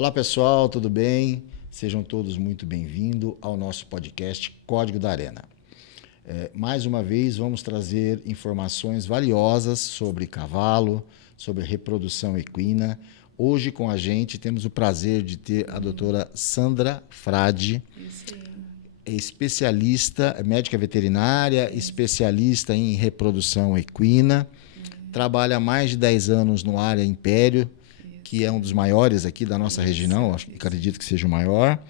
Olá pessoal, tudo bem? Sejam todos muito bem-vindos ao nosso podcast Código da Arena. Mais uma vez vamos trazer informações valiosas sobre cavalo, sobre reprodução equina. Hoje com a gente temos o prazer de ter a doutora Sandra Frade, especialista, médica veterinária, especialista em reprodução equina, trabalha há mais de 10 anos no Área Império, que é um dos maiores aqui da nossa região, acredito que seja o maior.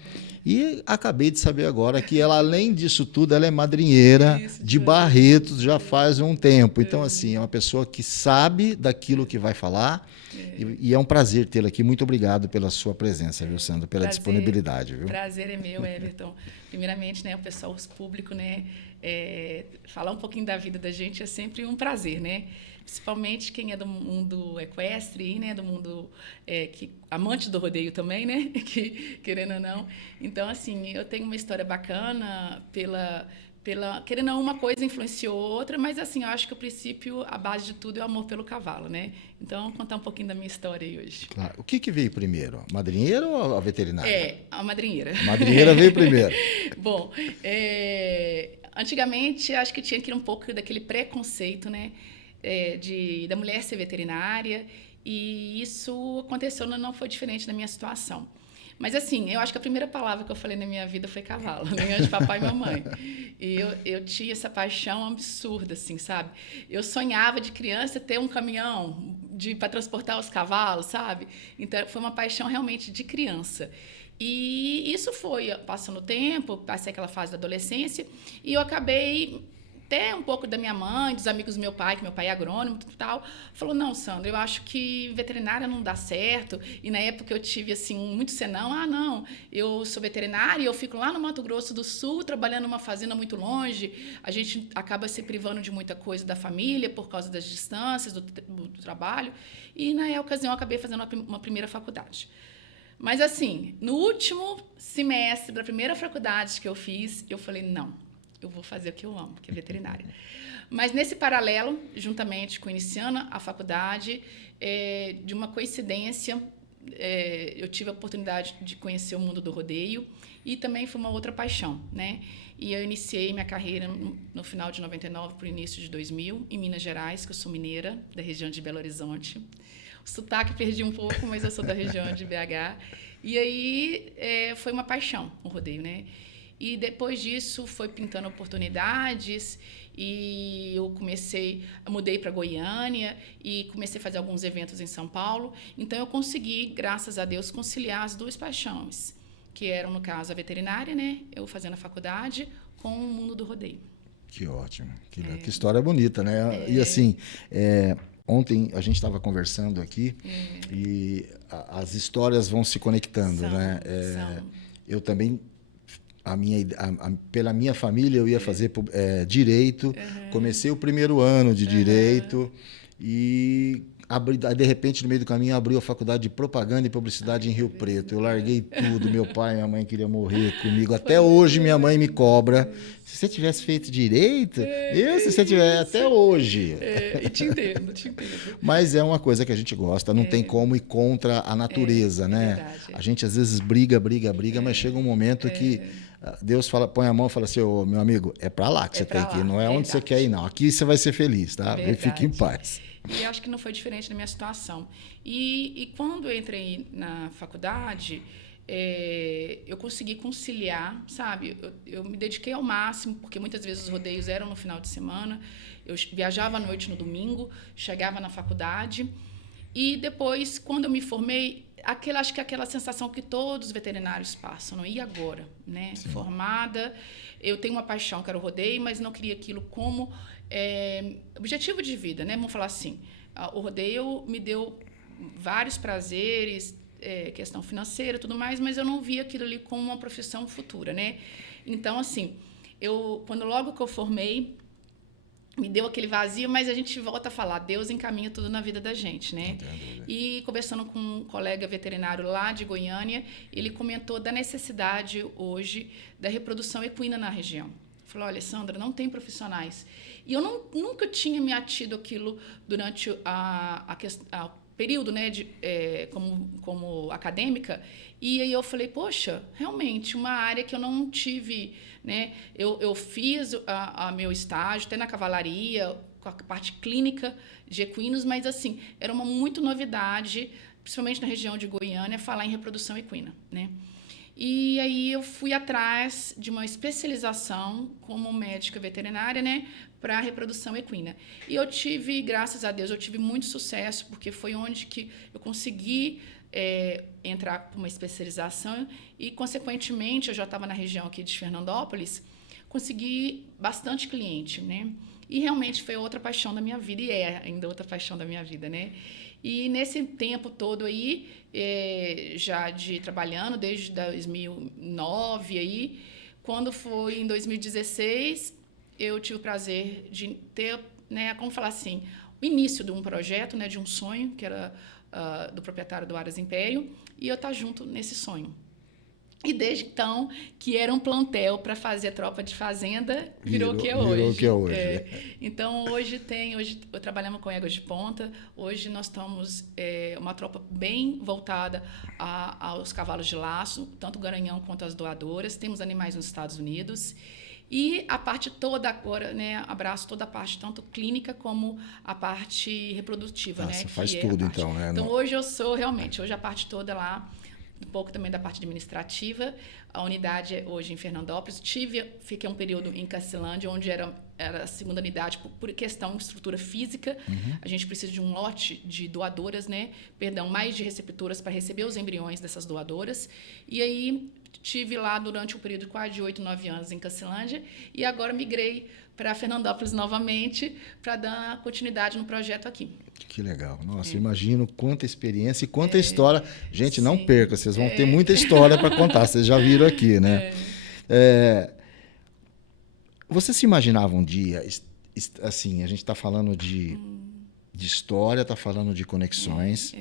E acabei de saber agora que ela, além disso tudo, ela é madrinheira de Barretos já faz um tempo. Então, assim, é uma pessoa que sabe daquilo que vai falar e é um prazer tê-la aqui. Muito obrigado pela sua presença, viu, Sandra, pela disponibilidade. Viu? Prazer é meu, Everton. Primeiramente, né, o pessoal, os públicos, né, falar um pouquinho da vida da gente é sempre um prazer, né? Principalmente quem é do mundo equestre, né, do mundo amante do rodeio também, né, que, querendo ou não. Então, assim, eu tenho uma história bacana querendo ou não, uma coisa influenciou outra, mas, assim, eu acho que o princípio, a base de tudo é o amor pelo cavalo, né? Então, vou contar um pouquinho da minha história aí hoje. Claro. O que veio primeiro, a madrinheira ou a veterinária? A madrinheira. A madrinheira veio primeiro. Bom, antigamente, acho que tinha que ir um pouco daquele preconceito, né? Da mulher ser veterinária, e isso aconteceu, não foi diferente da minha situação. Mas, assim, eu acho que a primeira palavra que eu falei na minha vida foi cavalo, né? Antes de papai e mamãe. E eu tinha essa paixão absurda, assim, sabe? Eu sonhava de criança ter um caminhão para transportar os cavalos, sabe? Então, foi uma paixão realmente de criança. E isso foi passando o tempo, passei aquela fase da adolescência, e eu acabei... até um pouco da minha mãe, dos amigos do meu pai, que meu pai é agrônomo e tal, falou, não, Sandra, eu acho que veterinária não dá certo. E na época eu tive, assim, muito senão. Não, eu sou veterinária e eu fico lá no Mato Grosso do Sul, trabalhando numa fazenda muito longe. A gente acaba se privando de muita coisa da família por causa das distâncias, do trabalho. E, na ocasião, eu acabei fazendo uma primeira faculdade. Mas, assim, no último semestre da primeira faculdade que eu fiz, eu falei, não, eu vou fazer o que eu amo, que é veterinária. Mas, nesse paralelo, juntamente com iniciando a faculdade, de uma coincidência, eu tive a oportunidade de conhecer o mundo do rodeio e também foi uma outra paixão, né? E eu iniciei minha carreira no final de 99 para o início de 2000, em Minas Gerais, que eu sou mineira, da região de Belo Horizonte. O sotaque perdi um pouco, mas eu sou da região de BH. E aí foi uma paixão o rodeio, né? E depois disso foi pintando oportunidades e eu mudei para Goiânia e comecei a fazer alguns eventos em São Paulo. Então eu consegui, graças a Deus, conciliar as duas paixões, que eram, no caso, a veterinária, né? Eu fazendo a faculdade, com o mundo do rodeio. Que ótimo, que história bonita, né? E assim, ontem a gente estava conversando aqui e as histórias vão se conectando, né? Eu também... pela minha família, eu ia fazer direito. Comecei o primeiro ano de direito e, de repente, no meio do caminho, abriu a faculdade de propaganda e publicidade em Rio Preto. Eu larguei tudo. Meu pai e minha mãe queriam morrer comigo. Até hoje, minha mãe me cobra. Se você tivesse feito direito, se você tiver até hoje. Te entendo. Mas é uma coisa que a gente gosta. Não tem como ir contra a natureza, né? Verdade. A gente, às vezes, briga, mas chega um momento que Deus põe a mão e fala assim, meu amigo, é para lá que você tem que ir, não é onde você quer ir, não. Aqui você vai ser feliz, tá? Fique em paz. E acho que não foi diferente da minha situação. E quando eu entrei na faculdade, eu consegui conciliar, sabe? Eu me dediquei ao máximo, porque muitas vezes os rodeios eram no final de semana. Eu viajava à noite no domingo, chegava na faculdade. E depois, quando eu me formei, acho que aquela sensação que todos os veterinários passam, não? E agora, né? Sim. Formada, eu tenho uma paixão que era o rodeio, mas não queria aquilo como objetivo de vida, né? Vamos falar assim, o rodeio me deu vários prazeres, questão financeira, tudo mais, mas eu não via aquilo ali como uma profissão futura, né? Então, assim, logo que eu formei, me deu aquele vazio, mas a gente volta a falar, Deus encaminha tudo na vida da gente, né? E conversando com um colega veterinário lá de Goiânia, ele comentou da necessidade hoje da reprodução equina na região. Falou, olha, Sandra, não tem profissionais. E eu nunca tinha me atido aquilo durante período, né, como acadêmica, e aí eu falei, poxa, realmente, uma área que eu não tive, né, eu fiz meu estágio até na cavalaria, com a parte clínica de equinos, mas assim, era uma muito novidade, principalmente na região de Goiânia, falar em reprodução equina, né? E aí eu fui atrás de uma especialização como médica veterinária, né, para reprodução equina. E eu tive, graças a Deus, eu tive muito sucesso, porque foi onde que eu consegui entrar com uma especialização e, consequentemente, eu já estava na região aqui de Fernandópolis, consegui bastante cliente, né? E realmente foi outra paixão da minha vida, e é ainda outra paixão da minha vida, né? E nesse tempo todo aí, já trabalhando desde 2009 aí, quando foi em 2016, eu tive o prazer de ter, né, como falar assim, o início de um projeto, né, de um sonho, que era do proprietário do Aras Império, e eu estar junto nesse sonho. E desde então, que era um plantel para fazer a tropa de fazenda, virou o que é hoje. Virou o que é hoje. Então, hoje eu trabalhamos com éguas de ponta, hoje nós estamos uma tropa bem voltada aos cavalos de laço, tanto o garanhão quanto as doadoras, temos animais nos Estados Unidos, e a parte toda agora, né, abraço toda a parte, tanto clínica como a parte reprodutiva. Né, você faz tudo, então, né? Então, hoje eu sou realmente, hoje a parte toda lá, um pouco também da parte administrativa. A unidade é hoje em Fernandópolis. Fiquei um período em Cacilândia, onde era a segunda unidade por questão de estrutura física. Uhum. A gente precisa de um lote de doadoras, né? Mais de receptoras para receber os embriões dessas doadoras. E aí tive lá durante um período de quase 8, 9 anos em Cacilândia e agora migrei para Fernandópolis novamente para dar continuidade no projeto aqui. Que legal. Nossa, imagino quanta experiência e quanta história. Gente, sim, não perca, vocês vão ter muita história para contar, vocês já viram aqui, né? Você se imaginava um dia, assim, a gente está falando de história, está falando de conexões,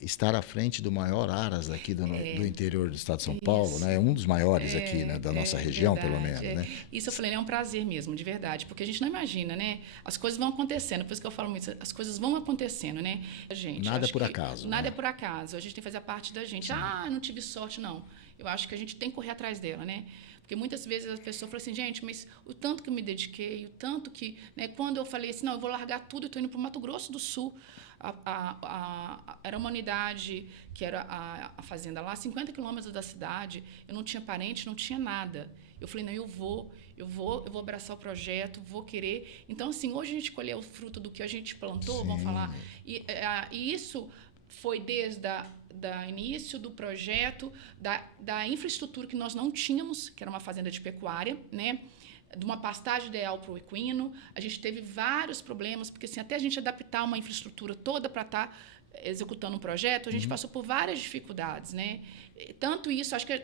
estar à frente do maior Aras aqui do interior do estado de São Paulo, né? É um dos maiores aqui, né? Da nossa região, verdade, pelo menos. Né? Isso eu falei, é um prazer mesmo, de verdade, porque a gente não imagina, né? As coisas vão acontecendo, por isso que eu falo muito, as coisas vão acontecendo, né? Nada é por acaso. Nada é por acaso, a gente tem que fazer a parte da gente. Ah, não tive sorte, não. Eu acho que a gente tem que correr atrás dela, né? Porque muitas vezes a pessoa fala assim, gente, mas o tanto que eu me dediquei, o tanto que... Né, quando eu falei assim, não, eu vou largar tudo, eu estou indo para o Mato Grosso do Sul. Era uma unidade que era a fazenda lá, 50 quilômetros da cidade, eu não tinha parente, não tinha nada. Eu falei, não, eu vou abraçar o projeto, vou querer. Então, assim, hoje a gente colheu o fruto do que a gente plantou, sim, vamos falar. E isso foi desde o início do projeto, da infraestrutura que nós não tínhamos, que era uma fazenda de pecuária, né? De uma pastagem ideal para o equino. A gente teve vários problemas, porque assim, até a gente adaptar uma infraestrutura toda para estar executando um projeto, a gente passou por várias dificuldades, né? Tanto isso, acho que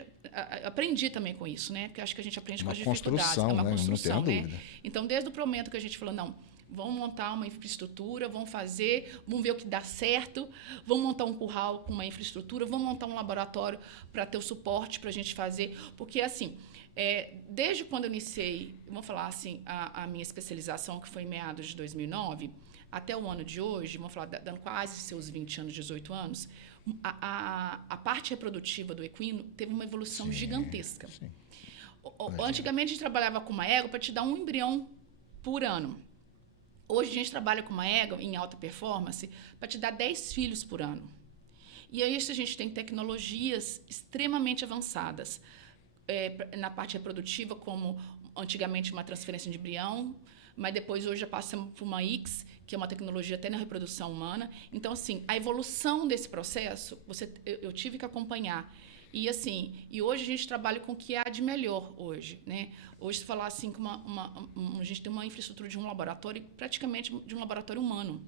aprendi também com isso, né? Porque acho que a gente aprende com as dificuldades. É uma construção, né? Então, desde o momento que a gente falou, não, vamos montar uma infraestrutura, vamos ver o que dá certo, vamos montar um curral com uma infraestrutura, vamos montar um laboratório para ter o suporte para a gente fazer, porque assim... desde quando eu iniciei, vamos falar assim, a minha especialização, que foi em meados de 2009, até o ano de hoje, vamos falar, dando quase seus 20 anos, 18 anos, a parte reprodutiva do equino teve uma evolução gigantesca. Sim. Antigamente, a gente trabalhava com uma égua para te dar um embrião por ano. Hoje, a gente trabalha com uma égua em alta performance para te dar 10 filhos por ano. E aí, a gente tem tecnologias extremamente avançadas, na parte reprodutiva, como antigamente uma transferência de embrião, mas depois hoje já passamos por uma X, que é uma tecnologia até na reprodução humana. Então, assim, a evolução desse processo, eu tive que acompanhar. E, assim, hoje a gente trabalha com o que há de melhor hoje, né? Hoje, se falar assim, a gente tem uma infraestrutura de um laboratório, praticamente de um laboratório humano,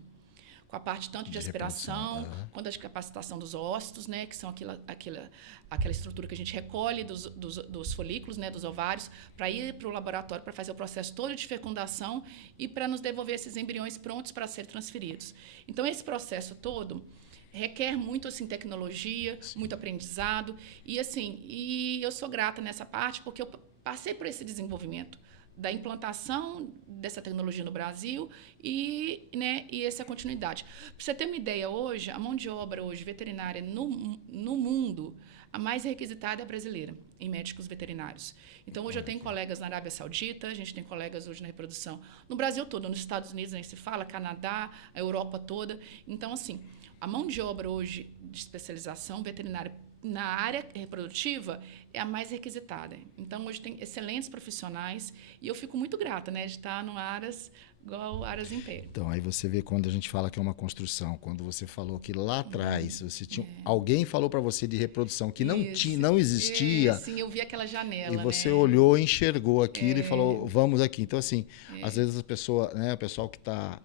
com a parte tanto de aspiração, quanto de capacitação dos ócitos, né, que são aquela estrutura que a gente recolhe dos folículos, né, dos ovários, para ir para o laboratório, para fazer o processo todo de fecundação e para nos devolver esses embriões prontos para serem transferidos. Então, esse processo todo requer muito assim, tecnologia, muito aprendizado, e eu sou grata nessa parte, porque eu passei por esse desenvolvimento da implantação dessa tecnologia no Brasil e, né, e essa continuidade. Para você ter uma ideia, hoje, a mão de obra hoje veterinária no mundo, a mais requisitada é a brasileira, em médicos veterinários. Então, hoje eu tenho colegas na Arábia Saudita, a gente tem colegas hoje na reprodução no Brasil todo, nos Estados Unidos nem se fala, Canadá, a Europa toda. Então, assim, a mão de obra hoje de especialização veterinária na área reprodutiva é a mais requisitada. Então, hoje tem excelentes profissionais e eu fico muito grata, né, de estar no Aras, igual Aras Império. Então, aí você vê quando a gente fala que é uma construção, quando você falou que lá atrás você tinha, alguém falou para você de reprodução que não tinha, não existia. Sim, eu vi aquela janela, e você né? olhou, enxergou aquilo e falou, vamos aqui. Então, assim, às vezes a pessoa, né, o pessoal que está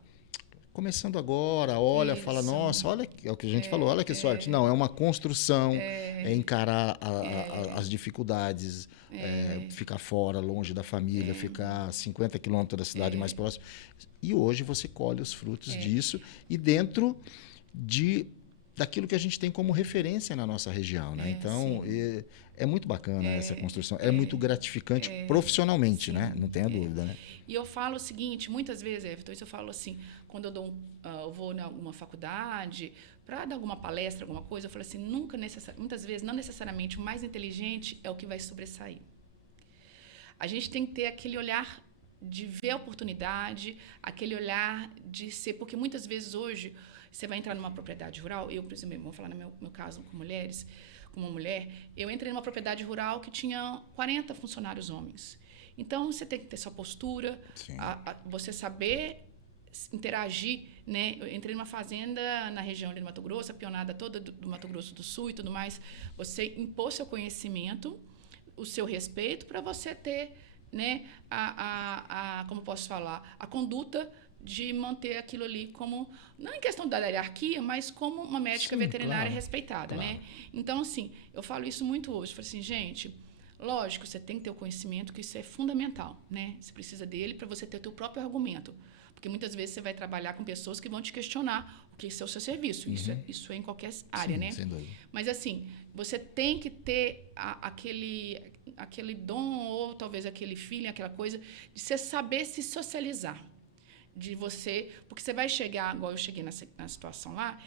começando agora, olha, fala, nossa, olha, é o que a gente falou, olha que sorte. Não, é uma construção, é encarar as dificuldades, ficar fora, longe da família, ficar 50 quilômetros da cidade mais próxima. E hoje você colhe os frutos disso e dentro daquilo que a gente tem como referência na nossa região, né? Então, é muito bacana essa construção. É muito gratificante profissionalmente, né? Não tenha dúvida, né? E eu falo o seguinte, muitas vezes, Everton, isso eu falo assim, quando eu vou em alguma faculdade, para dar alguma palestra, alguma coisa, eu falo assim, muitas vezes, não necessariamente o mais inteligente é o que vai sobressair. A gente tem que ter aquele olhar de ver a oportunidade, aquele olhar de ser... Porque muitas vezes hoje, você vai entrar numa propriedade rural, eu, por exemplo, vou falar no meu caso com mulheres, com uma mulher, eu entrei numa propriedade rural que tinha 40 funcionários homens. Então, você tem que ter sua postura, você saber interagir, né? Eu entrei numa fazenda na região ali do Mato Grosso, a pionada toda do Mato Grosso do Sul e tudo mais. Você impor seu conhecimento, o seu respeito, para você ter, né, como posso falar, a conduta de manter aquilo ali como, não em questão da hierarquia, mas como uma médica veterinária respeitada, né? Então, assim, eu falo isso muito hoje. Eu falo assim, gente, lógico, você tem que ter o conhecimento, que isso é fundamental, né? Você precisa dele para você ter o teu próprio argumento. Porque muitas vezes você vai trabalhar com pessoas que vão te questionar o que é o seu serviço. Isso é em qualquer área, né? Sem dúvida. Mas, assim, você tem que ter aquele dom ou talvez aquele feeling, aquela coisa de você saber se socializar. Porque você vai chegar, igual eu cheguei na situação lá,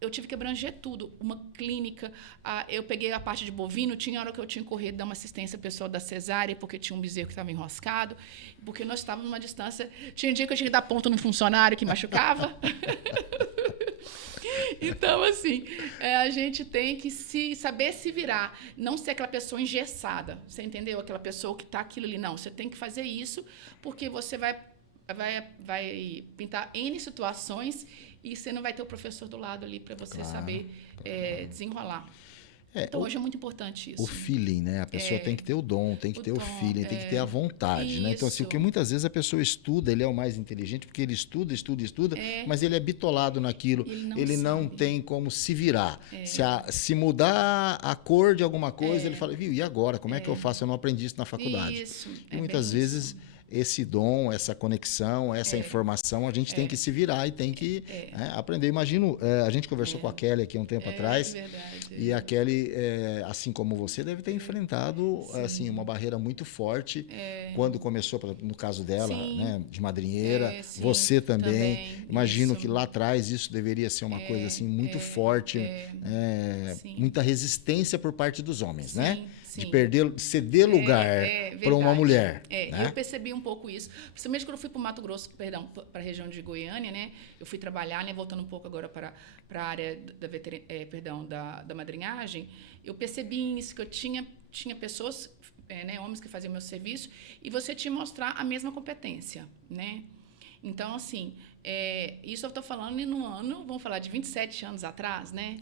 eu tive que abranger tudo. Uma clínica, eu peguei a parte de bovino, tinha hora que eu tinha que correr dar uma assistência pessoal da cesárea, porque tinha um bezerro que estava enroscado, porque nós estávamos numa distância... Tinha um dia que eu tinha que dar ponto num funcionário que machucava. Então, assim, a gente tem que saber se virar, não ser aquela pessoa engessada, você entendeu? Aquela pessoa que está aquilo ali. Não, você tem que fazer isso, porque você vai pintar N situações e você não vai ter o professor do lado ali para você saber desenrolar. Então, hoje é muito importante isso. O feeling, né? A pessoa tem que ter o dom, tem que ter o feeling, tem que ter a vontade, né? Então, assim, porque muitas vezes a pessoa estuda, ele é o mais inteligente, porque ele estuda, mas ele é bitolado naquilo, ele não tem como se virar. Se mudar a cor de alguma coisa, ele fala, viu, e agora? Como é que eu faço? Eu não aprendi isso na faculdade. Isso. E muitas vezes... esse dom, essa conexão, essa informação, a gente tem que se virar e tem que aprender. Imagino, a gente conversou com a Kelly aqui um tempo atrás, e a Kelly, assim como você, deve ter enfrentado assim, uma barreira muito forte quando começou, no caso dela, né, de madrinheira, você também. Imagino que lá atrás isso deveria ser uma coisa assim, muito forte, muita resistência por parte dos homens, né? De ceder lugar para uma mulher. Né? Eu percebi um pouco isso, principalmente quando eu fui para o Mato Grosso, para a região de Goiânia, né? Eu fui trabalhar, né? Voltando um pouco agora para a área da madrinhagem, eu percebi isso, que eu tinha pessoas, né, homens que faziam meu serviço, e você tinha que mostrar a mesma competência, né? Então, assim, isso eu estou falando no ano, vamos falar de 27 anos atrás, né?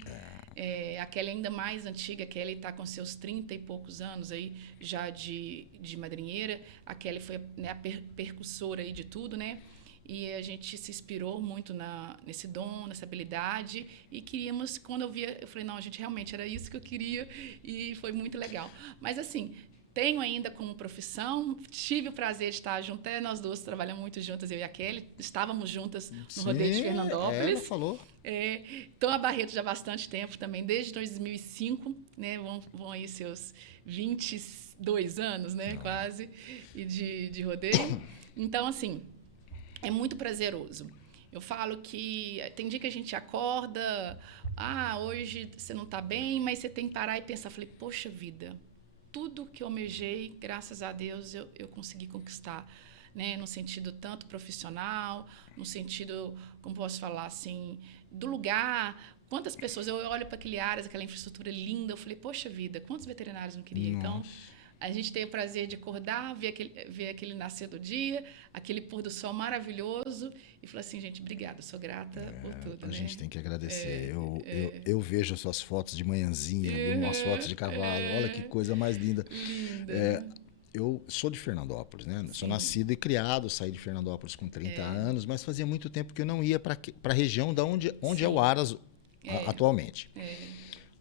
A Kelly ainda mais antiga, a Kelly está com seus 30 e poucos anos aí, já de madrinheira. A Kelly foi, né, a percussora aí de tudo, né? E a gente se inspirou muito nesse dom, nessa habilidade, e queríamos, quando eu falei, não, gente, realmente era isso que eu queria, e foi muito legal. Mas, assim, tenho ainda como profissão, tive o prazer de estar junto, até nós duas trabalhamos muito juntas, eu e a Kelly, estávamos juntas no Rodeio de Fernandópolis. Ela falou. Estou a Barreto já há bastante tempo também, desde 2005, né? Vão aí seus 22 anos, né? Quase, e de rodeio. Então, assim, é muito prazeroso. Eu falo que tem dia que a gente acorda, hoje você não está bem, mas você tem que parar e pensar. Falei, poxa vida, tudo que eu almejei, graças a Deus, eu consegui conquistar, né? No sentido tanto profissional, no sentido, como posso falar assim, do lugar. Quantas pessoas, eu olho para aquele Aras, aquela infraestrutura linda, eu falei, poxa vida, quantos veterinários não queriam? Então, a gente tem o prazer de acordar, ver aquele nascer do dia, aquele pôr do sol maravilhoso, e falar assim, gente, obrigada, sou grata por tudo. A né? gente tem que agradecer. Eu vejo as suas fotos de manhãzinha, umas fotos de cavalo, olha que coisa mais linda. Eu sou de Fernandópolis, né? Sou nascido e criado, saí de Fernandópolis com 30 anos, mas fazia muito tempo que eu não ia para a região onde é o Aras atualmente.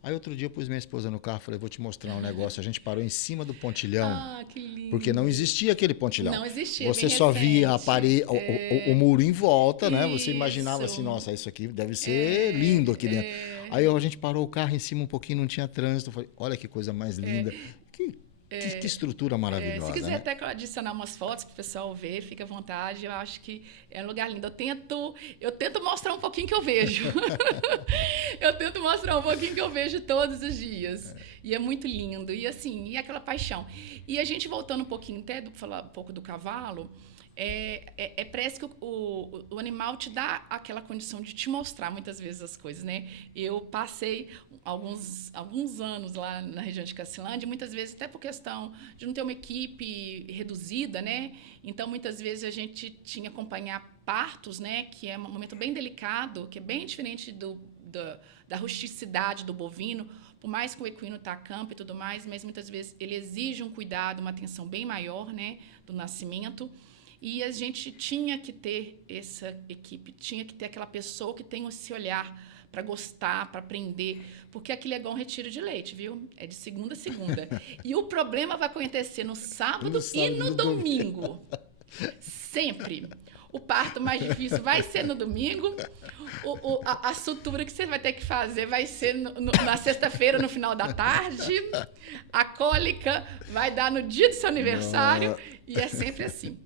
Aí outro dia eu pus minha esposa no carro e falei, vou te mostrar um negócio. A gente parou em cima do pontilhão, Que lindo. porque não existia aquele pontilhão. Não existia, você bem só recente. via o muro em volta, né? Você Isso. imaginava assim, nossa, isso aqui deve ser lindo aqui dentro. Aí a gente parou o carro em cima um pouquinho, não tinha trânsito. Eu falei, olha que coisa mais linda. Que estrutura maravilhosa. Se quiser né? até adicionar umas fotos para o pessoal ver, fica à vontade. Eu acho que é um lugar lindo. Eu tento mostrar um pouquinho que eu vejo. Eu tento mostrar um pouquinho que eu vejo todos os dias. E é muito lindo. E assim, e aquela paixão. E a gente voltando um pouquinho, até falar um pouco do cavalo, parece que o animal te dá aquela condição de te mostrar muitas vezes as coisas, né? Eu passei alguns anos lá na região de Cacilândia, muitas vezes até por questão de não ter uma equipe reduzida, né? Então, muitas vezes a gente tinha que acompanhar partos, né? Que é um momento bem delicado, que é bem diferente da rusticidade do bovino, por mais que o equino está a campo e tudo mais, mas muitas vezes ele exige um cuidado, uma atenção bem maior, né? Do nascimento. E a gente tinha que ter essa equipe, tinha que ter aquela pessoa que tem esse olhar para gostar, para aprender, porque aquilo é igual um retiro de leite, viu? É de segunda a segunda. E o problema vai acontecer no sábado e no domingo. Sempre. O parto mais difícil vai ser no domingo, a sutura que você vai ter que fazer vai ser na sexta-feira, no final da tarde, a cólica vai dar no dia do seu aniversário, e é sempre assim.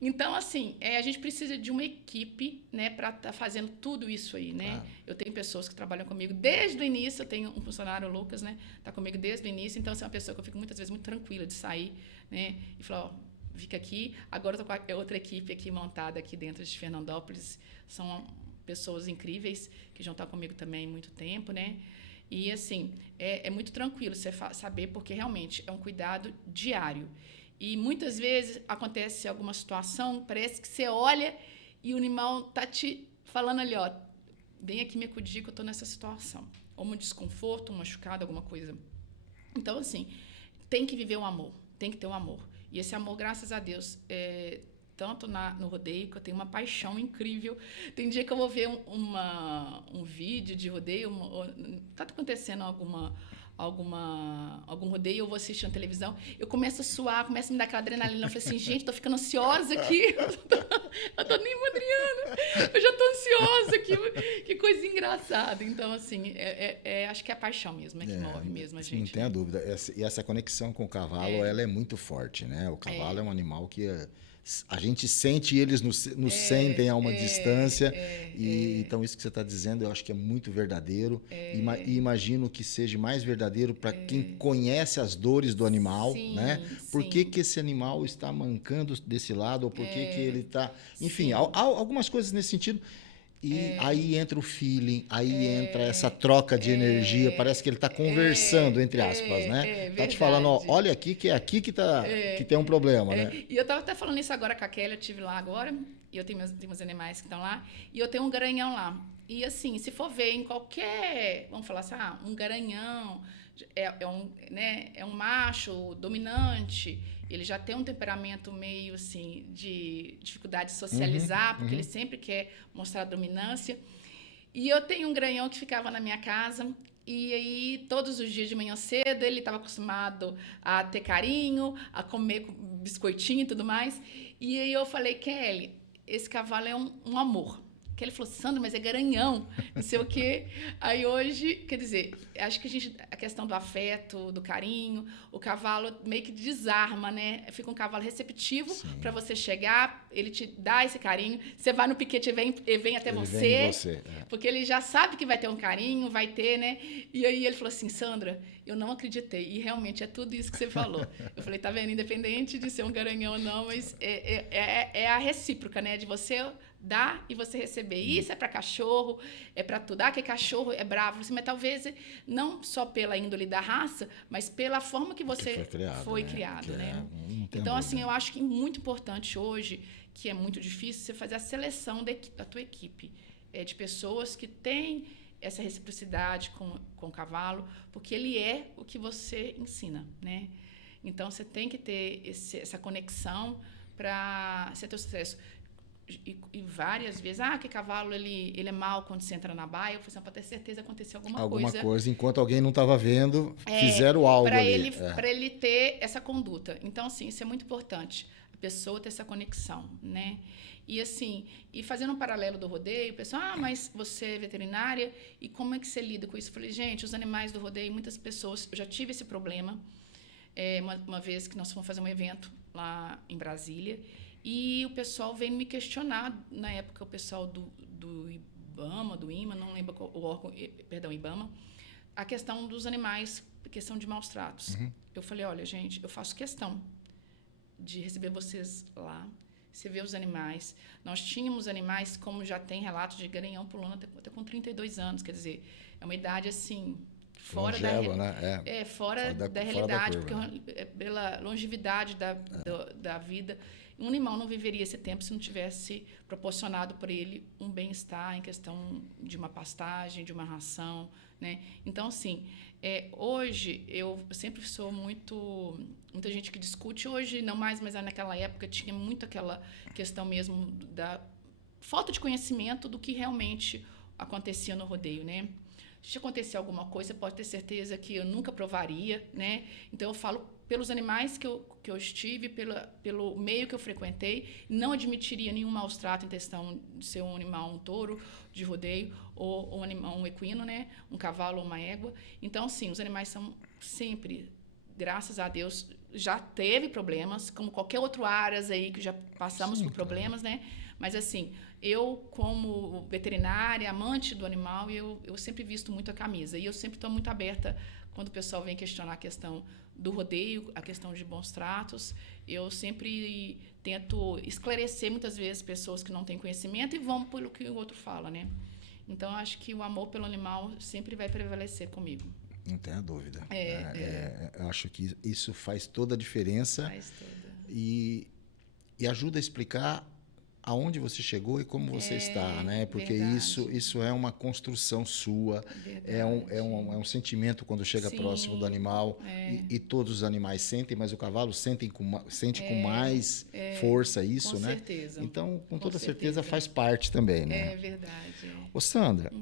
Então, assim, a gente precisa de uma equipe, né, para estar fazendo tudo isso aí, né? Eu tenho pessoas que trabalham comigo desde o início, eu tenho um funcionário, o Lucas, né, tá comigo desde o início, então, assim, é uma pessoa que eu fico muitas vezes muito tranquila de sair, né, e falar, fica aqui. Agora eu tô com outra equipe aqui montada aqui dentro de Fernandópolis, são pessoas incríveis que já estão comigo também há muito tempo, né? E, assim, é muito tranquilo você saber, porque realmente é um cuidado diário. E muitas vezes acontece alguma situação, parece que você olha e o animal tá te falando ali, ó, vem aqui me acudir que eu tô nessa situação. Ou um desconforto, um machucado, alguma coisa. Então, assim, tem que viver o amor, tem que ter um amor. E esse amor, graças a Deus, tanto no rodeio, que eu tenho uma paixão incrível. Tem dia que eu vou ver um vídeo de rodeio, tá acontecendo algum rodeio, eu vou assistir na televisão, eu começo a suar, começo a me dar aquela adrenalina, eu falei assim, gente, tô ficando ansiosa aqui, eu tô nem madriana, eu já tô ansiosa aqui, que coisa engraçada. Então, assim, acho que é a paixão mesmo, que move mesmo a gente. Não tenha dúvida, e essa conexão com o cavalo, ela é muito forte, né? O cavalo é um animal que a gente sente, eles nos sentem a uma distância. Então, isso que você está dizendo, eu acho que é muito verdadeiro. E imagino que seja mais verdadeiro para quem conhece as dores do animal, né? Por que esse animal está mancando desse lado, ou por que ele está... Enfim, algumas coisas nesse sentido. E aí entra o feeling, aí entra essa troca de energia, parece que ele está conversando, entre aspas, né? Tá te falando, ó, olha aqui, que é aqui que tem um problema, né? E eu estava até falando isso agora com a Kelly, eu estive lá agora, e eu tenho meus animais que estão lá, e eu tenho um garanhão lá. E assim, se for ver em qualquer, vamos falar assim, um garanhão, é um macho dominante, ele já tem um temperamento meio assim de dificuldade de socializar, porque ele sempre quer mostrar dominância. E eu tenho um garanhão que ficava na minha casa, e aí todos os dias de manhã cedo ele estava acostumado a ter carinho, a comer biscoitinho e tudo mais. E aí eu falei, Kelly, esse cavalo é um amor. Que ele falou, Sandra, mas é garanhão, não sei o quê. Aí hoje, quer dizer, acho que a questão do afeto, do carinho, o cavalo meio que desarma, né? Fica um cavalo receptivo para você chegar, ele te dá esse carinho, você vai no piquete e vem até você, porque ele já sabe que vai ter um carinho, vai ter, né? E aí ele falou assim, Sandra, eu não acreditei, e realmente é tudo isso que você falou. Eu falei, tá vendo, independente de ser um garanhão ou não, mas é a recíproca, né? De você dar e você receber. Isso é para cachorro, é para tudo. Que cachorro é bravo, mas talvez não só pela índole da raça, mas pela forma que você foi criado, né? Então, assim, eu acho que é muito importante hoje, que é muito difícil, você fazer a seleção da tua equipe, de pessoas que têm essa reciprocidade com o cavalo, porque ele é o que você ensina, né? Então, você tem que ter essa conexão para você ter o sucesso. E várias vezes, que cavalo ele é mau quando você entra na baia. Eu falei assim, para ter certeza aconteceu alguma coisa. Enquanto alguém não estava vendo, fizeram algo ali. Para ele ter essa conduta. Então, assim, isso é muito importante. A pessoa ter essa conexão, né? E, assim, e fazendo um paralelo do rodeio, o pessoal, mas você é veterinária, e como é que você lida com isso? Eu falei, gente, os animais do rodeio, muitas pessoas, eu já tive esse problema, uma vez que nós fomos fazer um evento lá em Brasília, e o pessoal veio me questionar, na época, o pessoal do IBAMA, do IMA, não lembro o órgão, perdão, IBAMA, a questão dos animais, a questão de maus tratos. Eu falei, olha, gente, eu faço questão de receber vocês lá, você vê os animais. Nós tínhamos animais, como já tem relatos de garanhão pulando até com 32 anos, quer dizer, é uma idade, assim, fora Longeva, fora da realidade, curva, porque pela longevidade da vida, um animal não viveria esse tempo se não tivesse proporcionado para ele um bem-estar em questão de uma pastagem, de uma ração, né? Então, assim, hoje eu sempre sou muita gente que discute, hoje não mais, mas naquela época tinha muito aquela questão mesmo da falta de conhecimento do que realmente acontecia no rodeio, né? Se acontecer alguma coisa, pode ter certeza que eu nunca provaria, né? Então, eu falo pelos animais que eu estive, pelo meio que eu frequentei, não admitiria nenhum maus trato em questão de ser um animal, um touro de rodeio, ou um equino, né? Um cavalo ou uma égua. Então, assim, os animais são sempre, graças a Deus, já teve problemas, como qualquer outro aras aí que já passamos por problemas, né? Mas, assim, eu, como veterinária, amante do animal, eu sempre visto muito a camisa. E eu sempre estou muito aberta quando o pessoal vem questionar a questão do rodeio, a questão de bons tratos. Eu sempre tento esclarecer, muitas vezes, pessoas que não têm conhecimento e vão pelo que o outro fala, né? Então, acho que o amor pelo animal sempre vai prevalecer comigo. Não tenha dúvida. Eu acho que isso faz toda a diferença. Faz toda. E ajuda a explicar aonde você chegou e como você está, né? Porque isso é uma construção sua, é um sentimento quando chega próximo do animal, e todos os animais sentem, mas o cavalo sente com mais força isso, com né? Certeza. Então, com toda certeza faz parte também, né? É verdade. Ô, Sandra,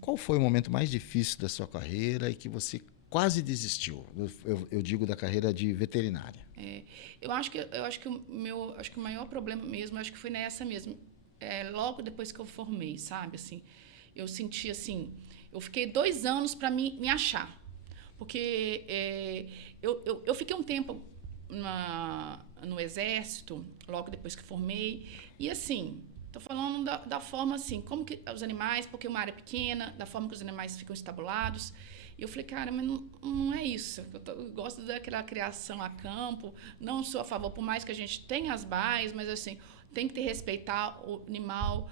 qual foi o momento mais difícil da sua carreira e que você quase desistiu? Eu digo da carreira de veterinária. Eu acho que o maior problema mesmo, acho que foi nessa mesmo. Logo depois que eu formei, sabe? Assim, eu senti assim, eu fiquei 2 anos para me achar, porque eu fiquei um tempo no exército, logo depois que formei, e assim, estou falando da forma assim, como que os animais, porque é uma área pequena, da forma que os animais ficam estabulados. E eu falei, cara, mas não é isso. Eu gosto daquela criação a campo, não sou a favor, por mais que a gente tenha as baias, mas assim, tem que respeitar o animal,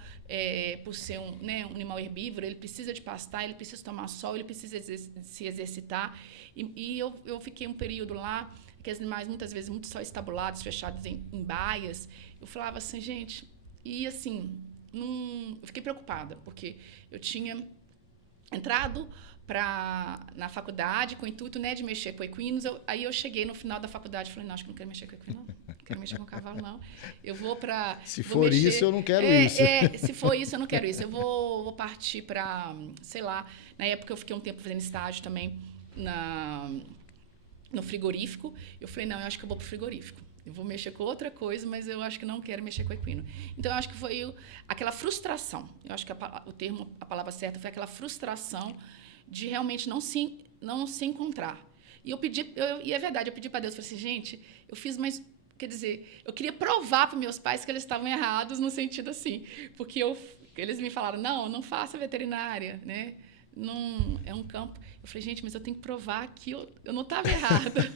por ser um animal herbívoro, ele precisa de pastar, ele precisa tomar sol, ele precisa se exercitar. E eu fiquei um período lá, aqueles animais muitas vezes muito só estabulados, fechados em baias. Eu falava assim, gente, e assim, eu fiquei preocupada, porque eu tinha entrado na faculdade com o intuito, né, de mexer com equinos. Aí eu cheguei no final da faculdade e falei, não, acho que não quero mexer com equino, não quero mexer com cavalo, não. Eu vou para... Se for isso, eu não quero isso. Se for isso, eu não quero isso. Eu vou partir para, sei lá, na época eu fiquei um tempo fazendo estágio também no frigorífico. Eu falei, não, eu acho que eu vou para o frigorífico. Eu vou mexer com outra coisa, mas eu acho que não quero mexer com equino. Então, eu acho que foi aquela frustração. Eu acho que a palavra certa foi aquela frustração de realmente não se encontrar. E e é verdade, eu pedi para Deus, falei assim, gente, eu fiz mais... Quer dizer, eu queria provar para meus pais que eles estavam errados no sentido assim, porque eles me falaram, não faça veterinária, né? Não, é um campo. Eu falei, gente, mas eu tenho que provar que eu não estava errada,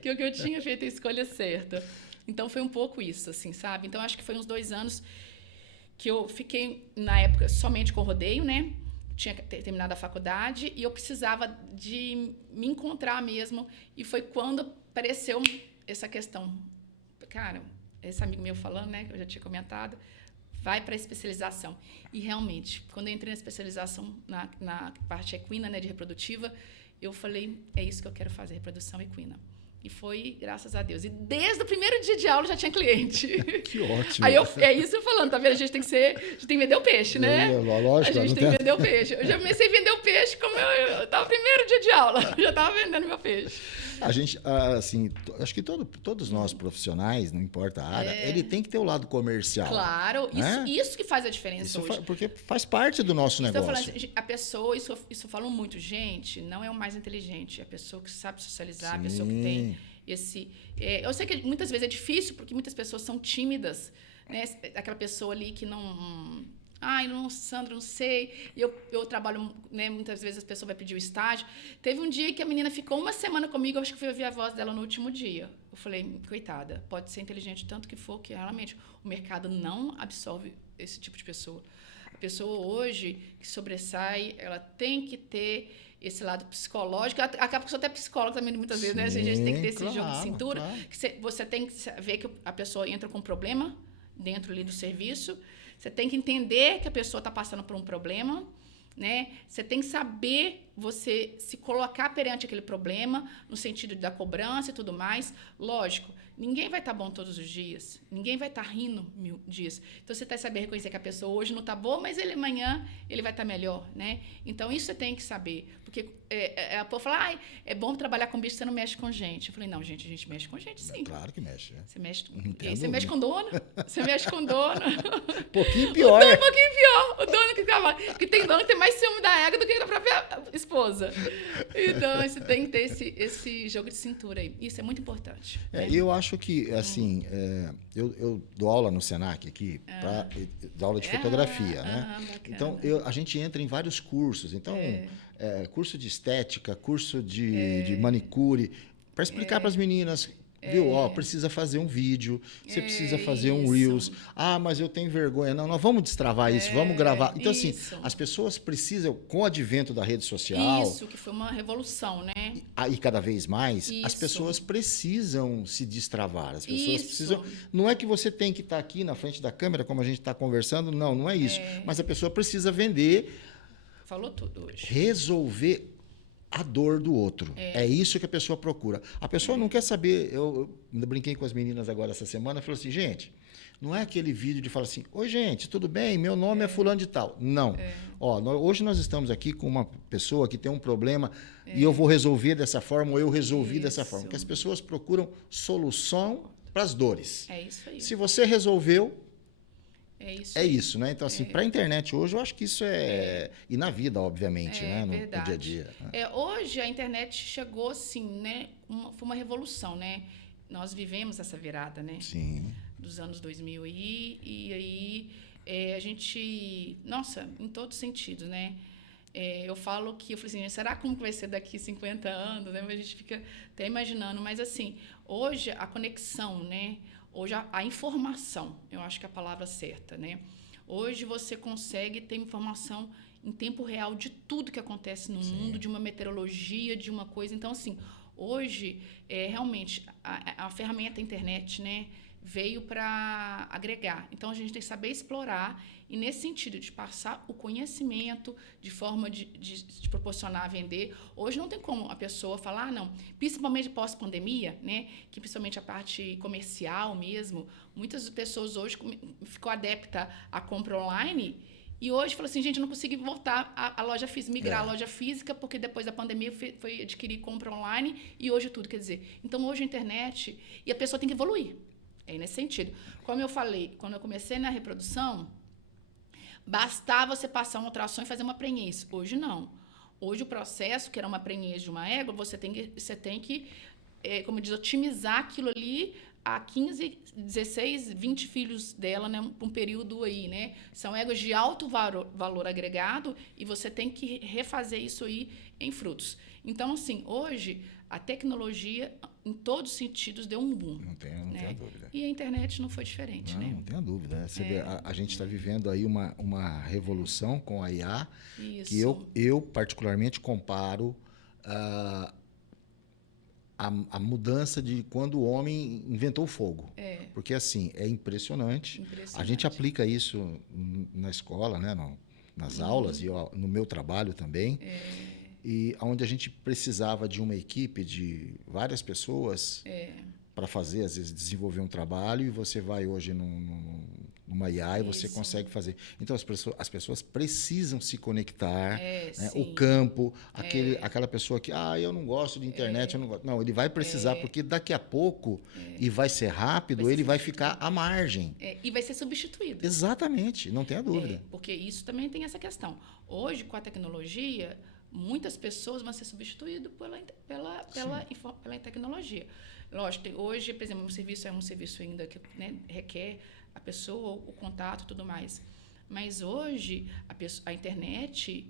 que eu tinha feito a escolha certa. Então, foi um pouco isso, assim, sabe? Então, acho que foi uns 2 anos que eu fiquei, na época, somente com rodeio, né? Tinha terminado a faculdade e eu precisava de me encontrar mesmo. E foi quando apareceu essa questão. Cara, esse amigo meu falando, né, que eu já tinha comentado, vai para a especialização. E realmente, quando eu entrei na especialização na parte equina, né, de reprodutiva, eu falei, é isso que eu quero fazer, reprodução equina. E foi, graças a Deus. E desde o primeiro dia de aula já tinha cliente. Que ótimo. Aí é isso eu falando, tá vendo? A gente tem que vender o peixe, né? Lógico, a gente tem que vender o peixe. Eu já comecei a vender o peixe como eu tava no primeiro dia de aula. Eu já estava vendendo meu peixe. A gente, assim, acho que todos nós profissionais, não importa a área, ele tem que ter o lado comercial. Claro, né? isso que faz a diferença hoje. Porque faz parte do nosso negócio. Estou falando, a pessoa, isso eu falo muito, gente, não é o mais inteligente, é a pessoa que sabe socializar, a pessoa que tem esse... eu sei que muitas vezes é difícil, porque muitas pessoas são tímidas, né? Aquela pessoa ali que não... Sandra, não sei. E eu trabalho, né? Muitas vezes a pessoa vai pedir o estágio. Teve um dia que a menina ficou 1 semana comigo, eu acho que foi ouvir a voz dela no último dia. Eu falei, coitada, pode ser inteligente tanto que for, que realmente o mercado não absorve esse tipo de pessoa. A pessoa hoje que sobressai, ela tem que ter esse lado psicológico. Acaba que sou até psicóloga também, muitas vezes, né? A gente tem que ter esse jogo de cintura. Claro. Que você tem que ver que a pessoa entra com um problema dentro ali do serviço. Você tem que entender que a pessoa está passando por um problema, né? Você tem que saber você se colocar perante aquele problema, no sentido da cobrança e tudo mais. Lógico, ninguém vai estar bom todos os dias, ninguém vai estar rindo 1000 dias. Então, você tem que saber reconhecer que a pessoa hoje não está boa, mas amanhã ele vai estar melhor, né? Então, isso você tem que saber. Porque a pessoa fala, é bom trabalhar com bicho, você não mexe com gente. Eu falei, não, gente, a gente mexe com gente, sim. Claro que mexe. Você mexe com dono, você mexe com dono. Um pouquinho pior. Um pouquinho pior. O dono que tem dono que tem mais ciúme da égua do que da própria esposa. Então, você tem que ter esse jogo de cintura aí. Isso é muito importante. Eu acho que, assim, eu dou aula no Senac aqui, dou aula de fotografia, né? Então, a gente entra em vários cursos. Então, curso de estética, curso de manicure, para explicar para as meninas... Viu? Precisa fazer um vídeo, você precisa fazer um Reels. Mas eu tenho vergonha. Não, nós vamos destravar isso, vamos gravar. Então, assim, as pessoas precisam, com o advento da rede social... Isso, que foi uma revolução, né? E cada vez mais, as pessoas precisam se destravar. As pessoas precisam... Não é que você tem que estar aqui na frente da câmera, como a gente está conversando, não é isso. Mas a pessoa precisa vender... Falou tudo hoje. Resolver a dor do outro. É isso que a pessoa procura. A pessoa não quer saber... Eu brinquei com as meninas agora essa semana e falei assim, gente, não é aquele vídeo de falar assim, oi, gente, tudo bem? Meu nome é fulano de tal. Não. Hoje nós estamos aqui com uma pessoa que tem um problema e eu vou resolver dessa forma ou eu resolvi dessa forma. Porque as pessoas procuram solução para as dores. É isso aí. Se você resolveu, é isso, né? Então, assim, para a internet hoje, eu acho que isso E na vida, obviamente, né? No dia a dia. Hoje, a internet chegou, assim, né? Foi uma revolução, né? Nós vivemos essa virada, né? Sim. Dos anos 2000 e aí a gente... Nossa, em todos os sentidos, né? Eu falo que... Eu falei assim, será como vai ser daqui 50 anos? Né? A gente fica até imaginando. Mas, assim, hoje, a conexão, né? Hoje, a informação, eu acho que é a palavra certa, né? Hoje, você consegue ter informação em tempo real de tudo que acontece no mundo, de uma meteorologia, de uma coisa. Então, assim, hoje, realmente, a ferramenta internet, né, veio para agregar. Então, a gente tem que saber explorar e, nesse sentido, de passar o conhecimento de forma de proporcionar a vender. Hoje não tem como a pessoa falar, não, principalmente pós-pandemia, né, que principalmente a parte comercial mesmo, muitas pessoas hoje ficou adepta à compra online E hoje, falou assim, gente, eu não consigo voltar à loja física, migrar à É. loja física, porque depois da pandemia foi adquirir compra online e hoje tudo. Quer dizer, então hoje a internet, e a pessoa tem que evoluir. É nesse sentido. Como eu falei, quando eu comecei na reprodução, bastava você passar uma ultrassom e fazer uma prenhez. Hoje não. Hoje o processo, que era uma prenhez de uma égua, você tem que como diz, otimizar aquilo ali a 15, 16, 20 filhos dela, né, um período aí, né? São éguas de alto valor agregado e você tem que refazer isso aí em frutos. Então, assim, hoje a tecnologia, em todos os sentidos, deu um boom. Não tenho dúvida. E a internet não foi diferente, né? Não tenho dúvida. Você vê, a gente está vivendo aí uma revolução com a IA, Isso. que eu particularmente comparo a mudança de quando o homem inventou o fogo. Porque, assim, é impressionante. A gente aplica isso na escola, né, nas aulas, e no meu trabalho também. E onde a gente precisava de uma equipe de várias pessoas para fazer, às vezes, desenvolver um trabalho, e você vai hoje numa IA e você consegue fazer. Então, as pessoas precisam se conectar, né? O campo, aquela pessoa que, eu não gosto de internet, eu não gosto. Não, ele vai precisar, porque daqui a pouco, e vai ser rápido, ele vai ficar à margem. E vai ser substituído. Exatamente, não tenha dúvida. Porque isso também tem essa questão. Hoje, com a tecnologia, muitas pessoas vão ser substituídas pela tecnologia. Lógico, hoje, por exemplo, um serviço é um serviço ainda que, né, requer a pessoa, o contato e tudo mais. Mas hoje, a internet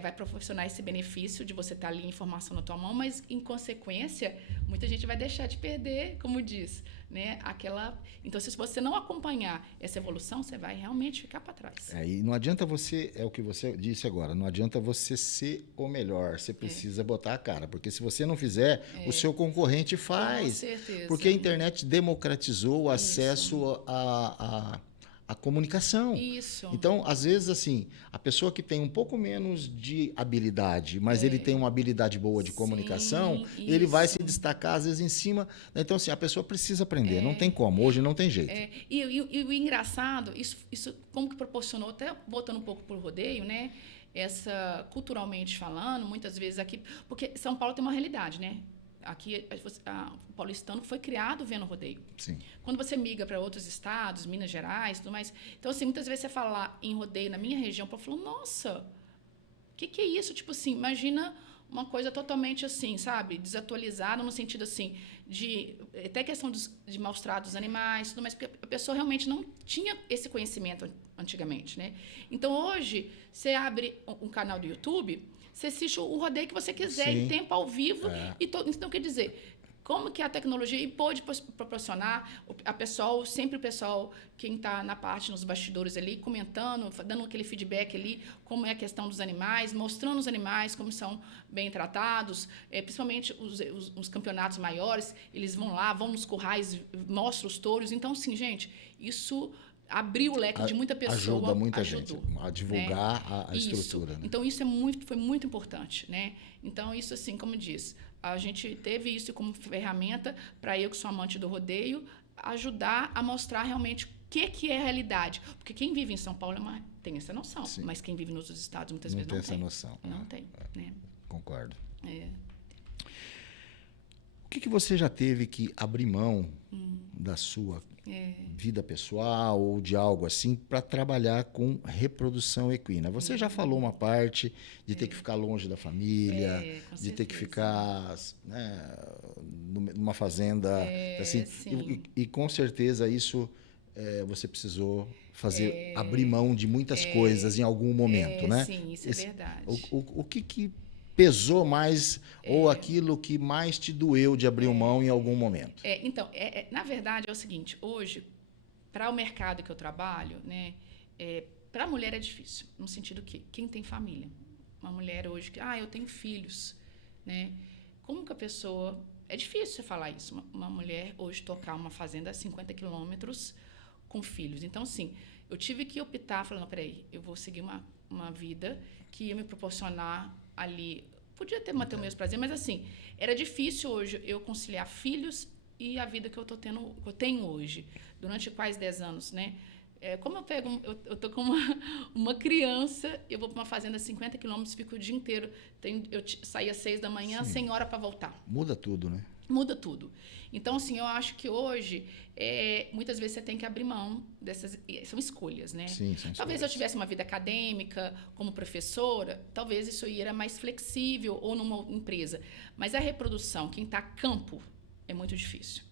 vai proporcionar esse benefício de você estar ali, informação na tua mão, mas, em consequência, muita gente vai deixar de perder, como diz, né, Então, se você não acompanhar essa evolução, você vai realmente ficar para trás. E não adianta você, é o que você disse agora, não adianta você ser o melhor, você precisa botar a cara, porque se você não fizer, o seu concorrente faz. Com certeza. Porque a internet democratizou o acesso a comunicação. Isso. Então, às vezes, assim, a pessoa que tem um pouco menos de habilidade, mas ele tem uma habilidade boa de comunicação, ele vai se destacar, às vezes, em cima. Então, assim, a pessoa precisa aprender, não tem como, hoje não tem jeito. E o engraçado, isso como que proporcionou, até voltando um pouco para o rodeio, né? Culturalmente falando, muitas vezes aqui, porque São Paulo tem uma realidade, né? Aqui, o paulistano foi criado vendo rodeio. Sim. Quando você migra para outros estados, Minas Gerais, tudo mais. Então, assim, muitas vezes você fala em rodeio na minha região, o povo falou, nossa, o que é isso? Tipo assim, imagina uma coisa totalmente assim, sabe? Desatualizada no sentido assim, até questão de maus tratos dos animais, tudo mais, porque a pessoa realmente não tinha esse conhecimento antigamente, né? Então, hoje, você abre um canal do YouTube, você assiste o rodeio que você quiser, em tempo ao vivo. Então, quer dizer, como que a tecnologia pôde proporcionar sempre o pessoal, quem está na parte, nos bastidores ali, comentando, dando aquele feedback ali, como é a questão dos animais, mostrando os animais, como são bem tratados, principalmente os campeonatos maiores, eles vão lá, vão nos currais, mostram os touros. Então, sim, gente, isso abriu o leque de muita pessoa. Ajuda muita gente a divulgar, né, a estrutura. Né? Então, isso foi muito importante. Né? Então, isso, assim, como diz, a gente teve isso como ferramenta para eu, que sou amante do rodeio, ajudar a mostrar realmente o que é a realidade. Porque quem vive em São Paulo tem essa noção, mas quem vive nos outros estados muitas vezes não tem. Essa noção. Não tem. Né? Concordo. O que você já teve que abrir mão da sua vida pessoal ou de algo assim para trabalhar com reprodução equina? Você já falou uma parte de ter que ficar longe da família, de ter que ficar, né, numa fazenda, assim, e com certeza isso você precisou abrir mão de muitas coisas em algum momento, né? Sim, isso é verdade. O que pesou mais ou aquilo que mais te doeu de abrir mão em algum momento? Então, na verdade, é o seguinte, hoje, para o mercado que eu trabalho, né, para a mulher é difícil, no sentido que quem tem família, uma mulher hoje que, eu tenho filhos, né, como que a pessoa... É difícil você falar isso, uma mulher hoje tocar uma fazenda a 50 quilômetros com filhos. Então, assim, eu tive que optar, falando, peraí, eu vou seguir uma vida que ia me proporcionar ali, podia ter manter o mesmo prazer, mas assim, era difícil hoje eu conciliar filhos e a vida que eu tenho hoje. Durante quase 10 anos, né? Como eu tô com uma criança, eu vou para uma fazenda a 50 quilômetros, fico o dia inteiro. Saio às 6 da manhã, Sim. sem hora para voltar. Muda tudo, né? Muda tudo. Então, assim, eu acho que hoje, muitas vezes você tem que abrir mão dessas... São escolhas, né? Sim, são Talvez escolhas. eu tivesse uma vida acadêmica, como professora, talvez isso aí era mais flexível, ou numa empresa. Mas a reprodução, quem está a campo, é muito difícil.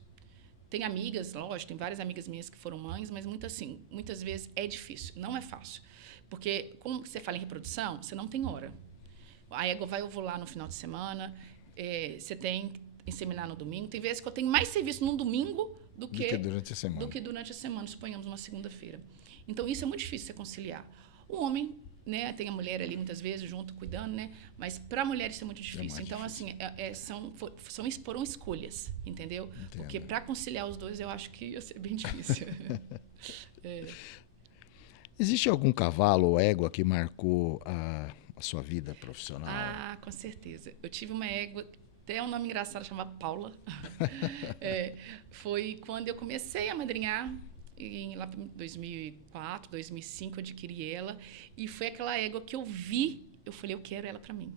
Tem amigas, lógico, tem várias amigas minhas que foram mães, mas muitas vezes é difícil, não é fácil. Porque, como você fala em reprodução, você não tem hora. A égua vai ovular no final de semana, você tem que inseminar no domingo. Tem vezes que eu tenho mais serviço num domingo do que durante a semana. Do que durante a semana, suponhamos uma segunda-feira. Então, isso é muito difícil você conciliar. O homem, né, tem a mulher ali muitas vezes junto, cuidando, né? Mas para a mulher isso é muito difícil. Então, assim, foram escolhas, entendeu? Entendo. Porque para conciliar os dois, eu acho que ia ser bem difícil. Existe algum cavalo ou égua que marcou a sua vida profissional? Ah, com certeza. Eu tive uma égua, até um nome engraçado, chamava Paula. Foi quando eu comecei a madrinhar, lá em 2004, 2005, eu adquiri ela. E foi aquela égua que eu vi, eu falei, eu quero ela para mim.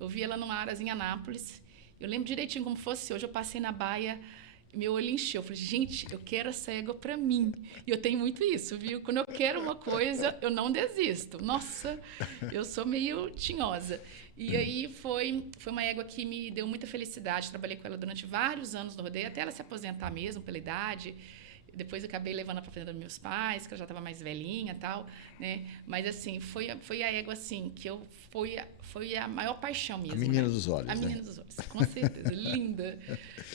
Eu vi ela numa Aras em Anápolis. Eu lembro direitinho como fosse hoje. Eu passei na baia, meu olho encheu. Eu falei, gente, eu quero essa égua para mim. E eu tenho muito isso, viu? Quando eu quero uma coisa, eu não desisto. Nossa, eu sou meio tinhosa. E aí foi uma égua que me deu muita felicidade. Trabalhei com ela durante vários anos no rodeio, até ela se aposentar mesmo, pela idade. Depois eu acabei levando para a fazenda dos meus pais, que eu já estava mais velhinha e tal, né? Mas, assim, foi a égua, assim, que foi a maior paixão mesmo. A menina, né? dos olhos, A menina, né? dos olhos, com certeza. Linda.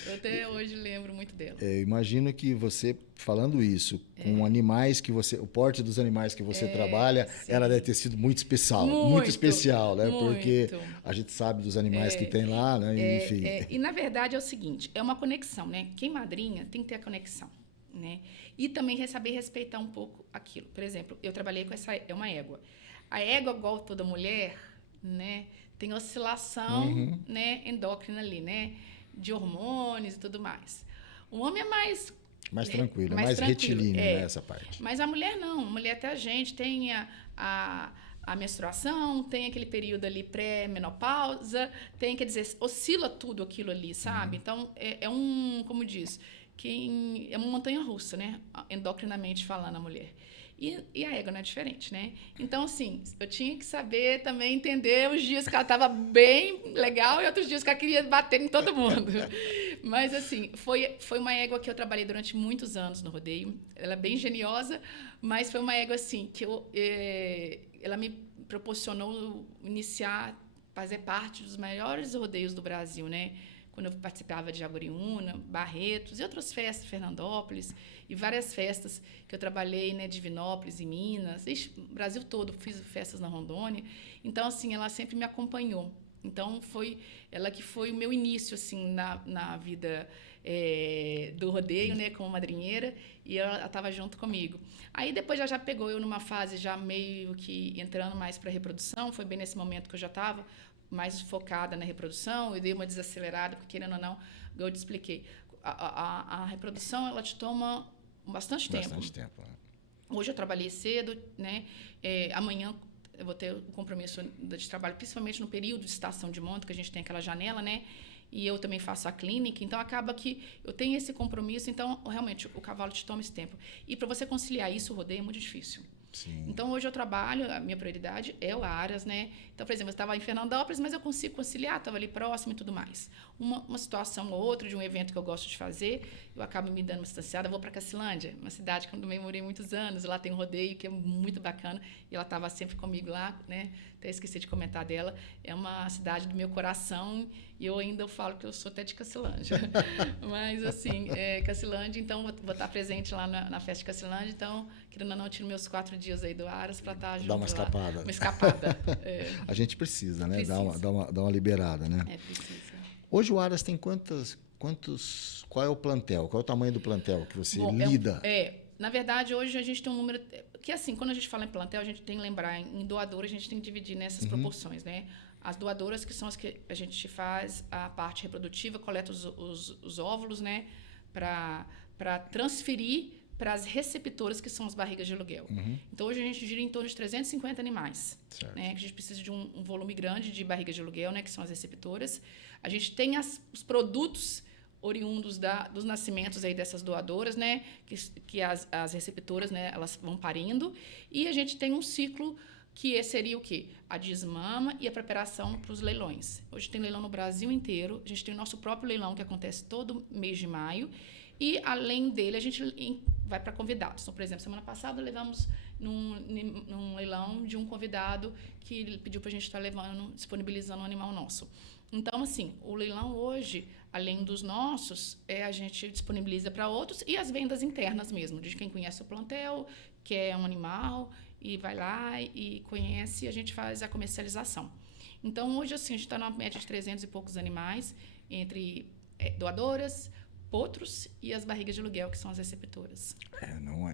Eu até hoje lembro muito dela. Imagino que você, falando isso, com animais que você... O porte dos animais que você trabalha, sim. ela deve ter sido muito especial. Muito especial, né? Muito. Porque a gente sabe dos animais que tem lá, né? Enfim. E, na verdade, é o seguinte, é uma conexão, né? Quem madrinha tem que ter a conexão. Né? E também saber respeitar um pouco aquilo. Por exemplo, eu trabalhei com uma égua. A égua, igual toda mulher, né, tem oscilação né, endócrina ali, né, de hormônios e tudo mais. O homem é mais tranquilo, mais retilíneo nessa parte. Mas a mulher não. A mulher até a gente tem a menstruação, tem aquele período ali pré-menopausa, quer dizer, oscila tudo aquilo ali, sabe? Então, como diz... é uma montanha-russa, né? Endocrinamente falando, a mulher. E a égua não é diferente, né? Então, assim, eu tinha que saber também entender os dias que ela estava bem legal e outros dias que ela queria bater em todo mundo. Mas, assim, foi uma égua que eu trabalhei durante muitos anos no rodeio. Ela é bem geniosa, mas foi uma égua, assim, que ela me proporcionou fazer parte dos maiores rodeios do Brasil, né? Quando eu participava de Jaguariúna, Barretos e outras festas, Fernandópolis, e várias festas que eu trabalhei, né, Divinópolis, em Minas, Brasil todo, fiz festas na Rondônia. Então, assim, ela sempre me acompanhou. Então, foi ela que foi o meu início, assim, na vida do rodeio, né, como madrinheira, e ela estava junto comigo. Aí, depois, já pegou eu numa fase já meio que entrando mais para a reprodução, foi bem nesse momento que eu já estava mais focada na reprodução, eu dei uma desacelerada, porque, querendo ou não, eu te expliquei, a reprodução, ela te toma bastante tempo. Bastante tempo, né? Hoje eu trabalhei cedo, né? Amanhã eu vou ter o compromisso de trabalho, principalmente no período de estação de monta, que a gente tem aquela janela, né? E eu também faço a clínica, então acaba que eu tenho esse compromisso, então realmente o cavalo te toma esse tempo. E para você conciliar isso, o rodeio é muito difícil. Sim. Então, hoje eu trabalho, a minha prioridade é o Aras, né? Então, por exemplo, eu estava em Fernandópolis, mas eu consigo conciliar, estava ali próximo e tudo mais. Uma situação ou outra de um evento que eu gosto de fazer, eu acabo me dando uma distanciada, vou para Cacilândia, uma cidade que eu também morei muitos anos, lá tem um rodeio que é muito bacana, e ela estava sempre comigo lá, né? Até esqueci de comentar dela, é uma cidade do meu coração, e eu ainda falo que eu sou até de Cacilândia. Mas, assim, Cacilândia, então, vou estar presente lá na festa de Cacilândia, então, querendo ou não, eu tiro meus 4 dias aí do Aras para estar junto. Dá uma escapada. Lá. Uma escapada. A gente precisa, né? Precisa. Dar uma liberada, né? Precisa. Hoje o Aras tem qual é o plantel? Qual é o tamanho do plantel que você lida? Na verdade, hoje a gente tem um número... Que, assim, quando a gente fala em plantel, a gente tem que lembrar, em doadora, a gente tem que dividir nessas proporções, né? As doadoras, que são as que a gente faz a parte reprodutiva, coleta os óvulos, né? Para transferir para as receptoras, que são as barrigas de aluguel. Então, hoje a gente gira em torno de 350 animais. Né? A gente precisa de um volume grande de barrigas de aluguel, né? Que são as receptoras. A gente tem os produtos oriundos dos nascimentos aí dessas doadoras, né? Que as receptoras, né? Elas vão parindo. E a gente tem um ciclo que seria o quê? A desmama e a preparação para os leilões. Hoje tem leilão no Brasil inteiro. A gente tem o nosso próprio leilão, que acontece todo mês de maio. E, além dele, a gente vai para convidados. Então, por exemplo, semana passada levamos num leilão de um convidado que ele pediu para a gente estar disponibilizando um animal nosso. Então, assim, o leilão hoje, além dos nossos, a gente disponibiliza para outros, e as vendas internas mesmo, de quem conhece o plantel, quer um animal, e vai lá e conhece, e a gente faz a comercialização. Então, hoje, assim, a gente está numa média de 300 e poucos animais, entre doadoras, potros e as barrigas de aluguel, que são as receptoras.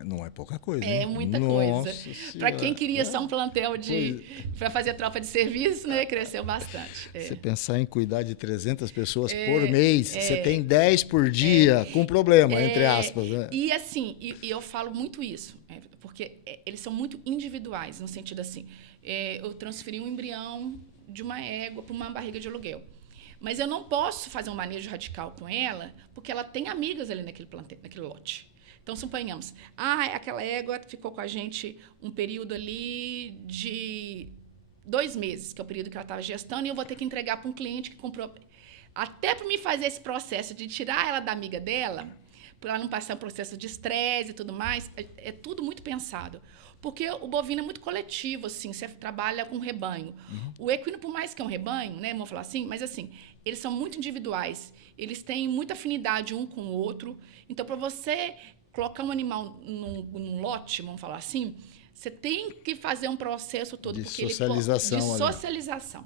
Não é pouca coisa. É muita coisa. Para quem queria só um plantel para fazer a tropa de serviço, né, cresceu bastante. Você pensar em cuidar de 300 pessoas por mês, você tem 10 por dia, com problema, entre aspas. Né? E assim, eu falo muito isso, porque eles são muito individuais, no sentido assim, eu transferi um embrião de uma égua para uma barriga de aluguel. Mas eu não posso fazer um manejo radical com ela, porque ela tem amigas ali naquele lote. Então, suponhamos, aquela égua ficou com a gente um período ali de 2 meses, que é o período que ela estava gestando, e eu vou ter que entregar para um cliente que comprou. Até para me fazer esse processo de tirar ela da amiga dela, para ela não passar um processo de estresse e tudo mais, é tudo muito pensado. Porque o bovino é muito coletivo, assim, você trabalha com rebanho. O equino, por mais que é um rebanho, né, vamos falar assim, mas assim, eles são muito individuais, eles têm muita afinidade um com o outro. Então, para você colocar um animal num lote, vamos falar assim, você tem que fazer um processo todo de socialização.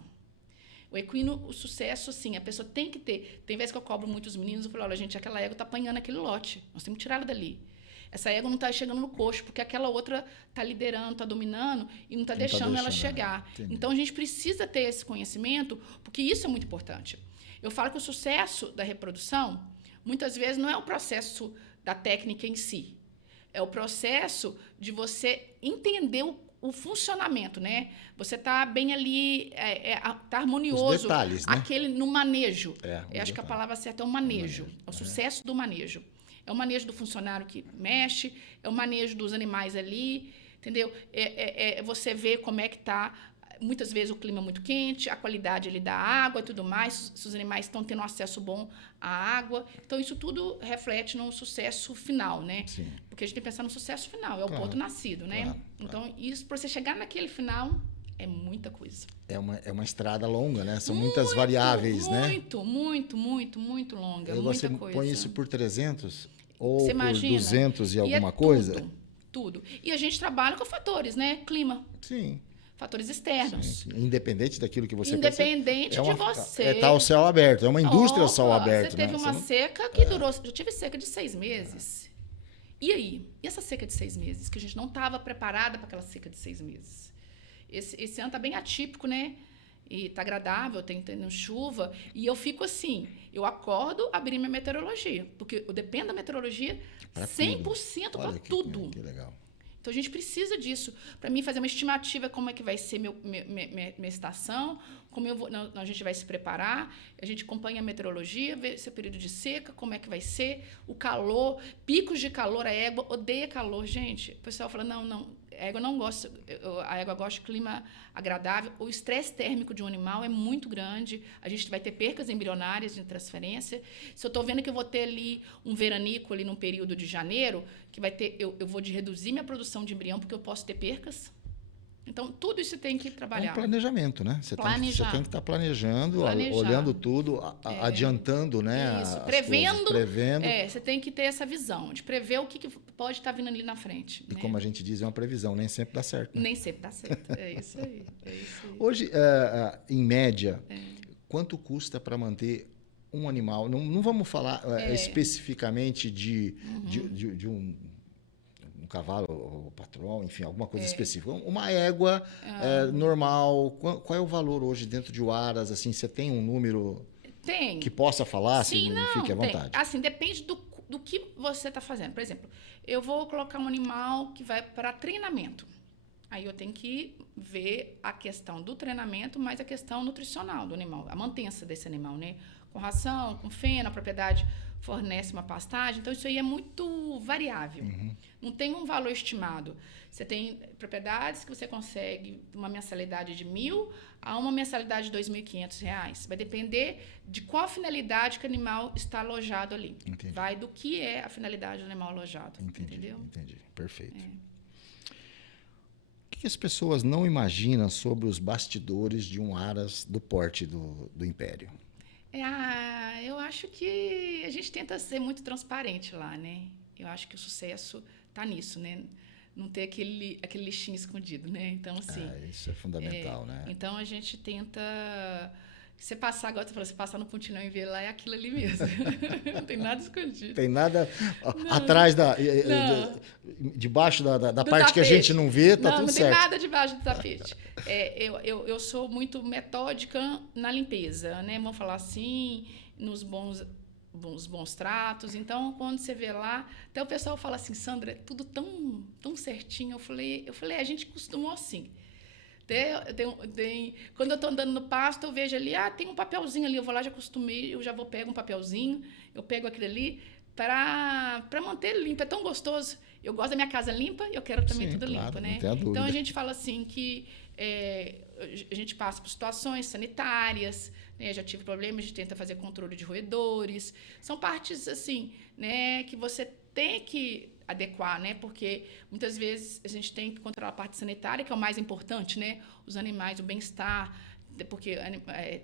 O equino, o sucesso, assim, a pessoa tem que ter. Tem vezes que eu cobro muitos meninos, eu falo, olha, gente, aquela égua está apanhando aquele lote, nós temos que tirar ela dali. Essa égua não está chegando no coxo, porque aquela outra está liderando, está dominando e não está deixando ela chegar. Então, a gente precisa ter esse conhecimento, porque isso é muito importante. Eu falo que o sucesso da reprodução, muitas vezes, não é o processo da técnica em si. É o processo de você entender o funcionamento, né? Você está bem ali, está harmonioso. Os detalhes, né? No manejo. Eu acho que a palavra certa é o manejo. É o sucesso do manejo. É o manejo do funcionário que mexe, é o manejo dos animais ali, entendeu? Você vê como é que está, muitas vezes o clima é muito quente, a qualidade ali da água e tudo mais, se os animais estão tendo acesso bom à água. Então, isso tudo reflete no sucesso final, né? Sim. Porque a gente tem que pensar no sucesso final, é o ponto nascido, né? Claro. Então, isso, para você chegar naquele final, é muita coisa. É uma estrada longa, né? São muitas variáveis, né? Muito longa, Aí muita você coisa. põe isso por 300 ou você por imagina? 200 e alguma coisa? Tudo. E a gente trabalha com fatores, né? Clima. Sim. Fatores externos. Sim. Independente daquilo que você Independente de você. Tá ao céu aberto. É uma indústria ao céu aberto. Você teve uma seca que durou... Eu tive seca de 6 meses. E aí? E essa seca de 6 meses? Que a gente não estava preparada para aquela seca de 6 meses. Esse ano está bem atípico, né? E tá agradável, tem tendo chuva. E eu fico assim, eu acordo, abri minha meteorologia. Porque eu dependo da meteorologia 100% para tudo. Que legal. Então, a gente precisa disso. Para mim, fazer uma estimativa como é que vai ser minha estação, como a gente vai se preparar. A gente acompanha a meteorologia, vê esse período de seca, como é que vai ser, o calor, picos de calor, a égua odeia calor. Gente, o pessoal fala, não, a égua não gosta, a égua gosta de clima agradável. O estresse térmico de um animal é muito grande. A gente vai ter percas embrionárias de transferência. Se eu estou vendo que eu vou ter ali um veranico ali num período de janeiro, que vai ter, eu vou reduzir minha produção de embrião, porque eu posso ter percas. Então, tudo isso tem que trabalhar. É um planejamento, né? Você tem que estar planejando, olhando tudo, adiantando, né? Isso, prevendo. Você tem que ter essa visão de prever o que pode estar vindo ali na frente. E como a gente diz, é uma previsão, nem sempre dá certo. Né? Nem sempre dá certo, é isso aí. Hoje, em média, quanto custa para manter um animal? Não vamos falar especificamente de um cavalo ou patrão, enfim, alguma coisa específica. Uma égua normal, qual é o valor hoje dentro de Huaraz? Assim, você tem um número que possa falar? Sim, fique à vontade. Assim, depende do que você está fazendo. Por exemplo, eu vou colocar um animal que vai para treinamento. Aí eu tenho que ver a questão do treinamento, mas a questão nutricional do animal, a mantença desse animal, né? Com ração, com feno, a propriedade fornece uma pastagem. Então, isso aí é muito variável. Não tem um valor estimado. Você tem propriedades que você consegue uma mensalidade de R$1.000 a uma mensalidade de R$2.500. Vai depender de qual finalidade que o animal está alojado ali. Entendi. Vai do que é a finalidade do animal alojado. Entendeu? Entendi. Perfeito. O que as pessoas não imaginam sobre os bastidores de um aras do porte do Império? Eu acho que a gente tenta ser muito transparente lá, né? Eu acho que o sucesso está nisso, né? Não ter aquele lixinho escondido, né? Então, assim... isso é fundamental, né? Então, a gente tenta... Você passar, agora você falou, você passar no pontilhão e ver lá, é aquilo ali mesmo. Não tem nada escondido. Tem nada atrás debaixo da parte tapete. Que a gente não vê, tá tudo certo. Não tem nada debaixo do tapete. Eu sou muito metódica na limpeza, né? Vamos falar assim, nos bons tratos. Então, quando você vê lá, até o pessoal fala assim, Sandra, é tudo tão certinho. Eu falei, a gente costumou assim. Quando eu estou andando no pasto, eu vejo ali, tem um papelzinho ali, eu vou lá, já acostumei, eu já pego um papelzinho, eu pego aquele ali para manter limpo, é tão gostoso. Eu gosto da minha casa limpa, eu quero também tudo limpo, né? Então, a gente fala assim que a gente passa por situações sanitárias, né? Já tive problemas de tentar fazer controle de roedores, são partes assim, né, que você tem que adequar, né? Porque muitas vezes a gente tem que controlar a parte sanitária, que é o mais importante, né? Os animais, o bem-estar, porque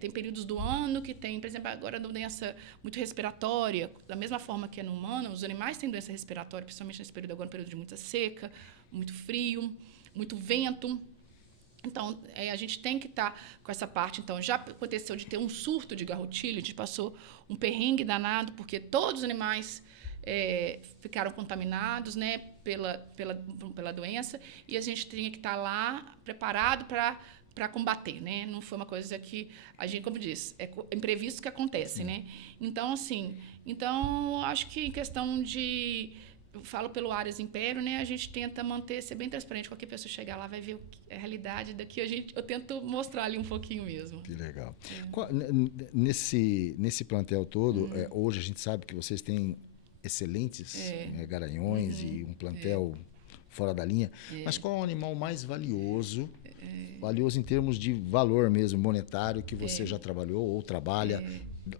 tem períodos do ano que tem, por exemplo, agora uma doença muito respiratória, da mesma forma que é no humano, os animais têm doença respiratória, principalmente nesse período agora, um período de muita seca, muito frio, muito vento. Então, a gente tem que estar com essa parte. Então, já aconteceu de ter um surto de garrotilho, a gente passou um perrengue danado, porque todos os animais ficaram contaminados, né, pela doença, e a gente tinha que estar lá preparado para combater, né? Não foi uma coisa que a gente, como disse, é imprevisto que acontece, né? Então, assim, acho que em questão de... Eu falo pelo Aras Império, né? A gente tenta ser bem transparente. Qualquer pessoa chegar lá vai ver a realidade daqui. Eu tento mostrar ali um pouquinho mesmo. Que legal. Nesse plantel todo, hoje a gente sabe que vocês têm excelentes garanhões e um plantel fora da linha. Mas qual é o animal mais valioso? Valioso em termos de valor mesmo, monetário, que você já trabalhou ou trabalha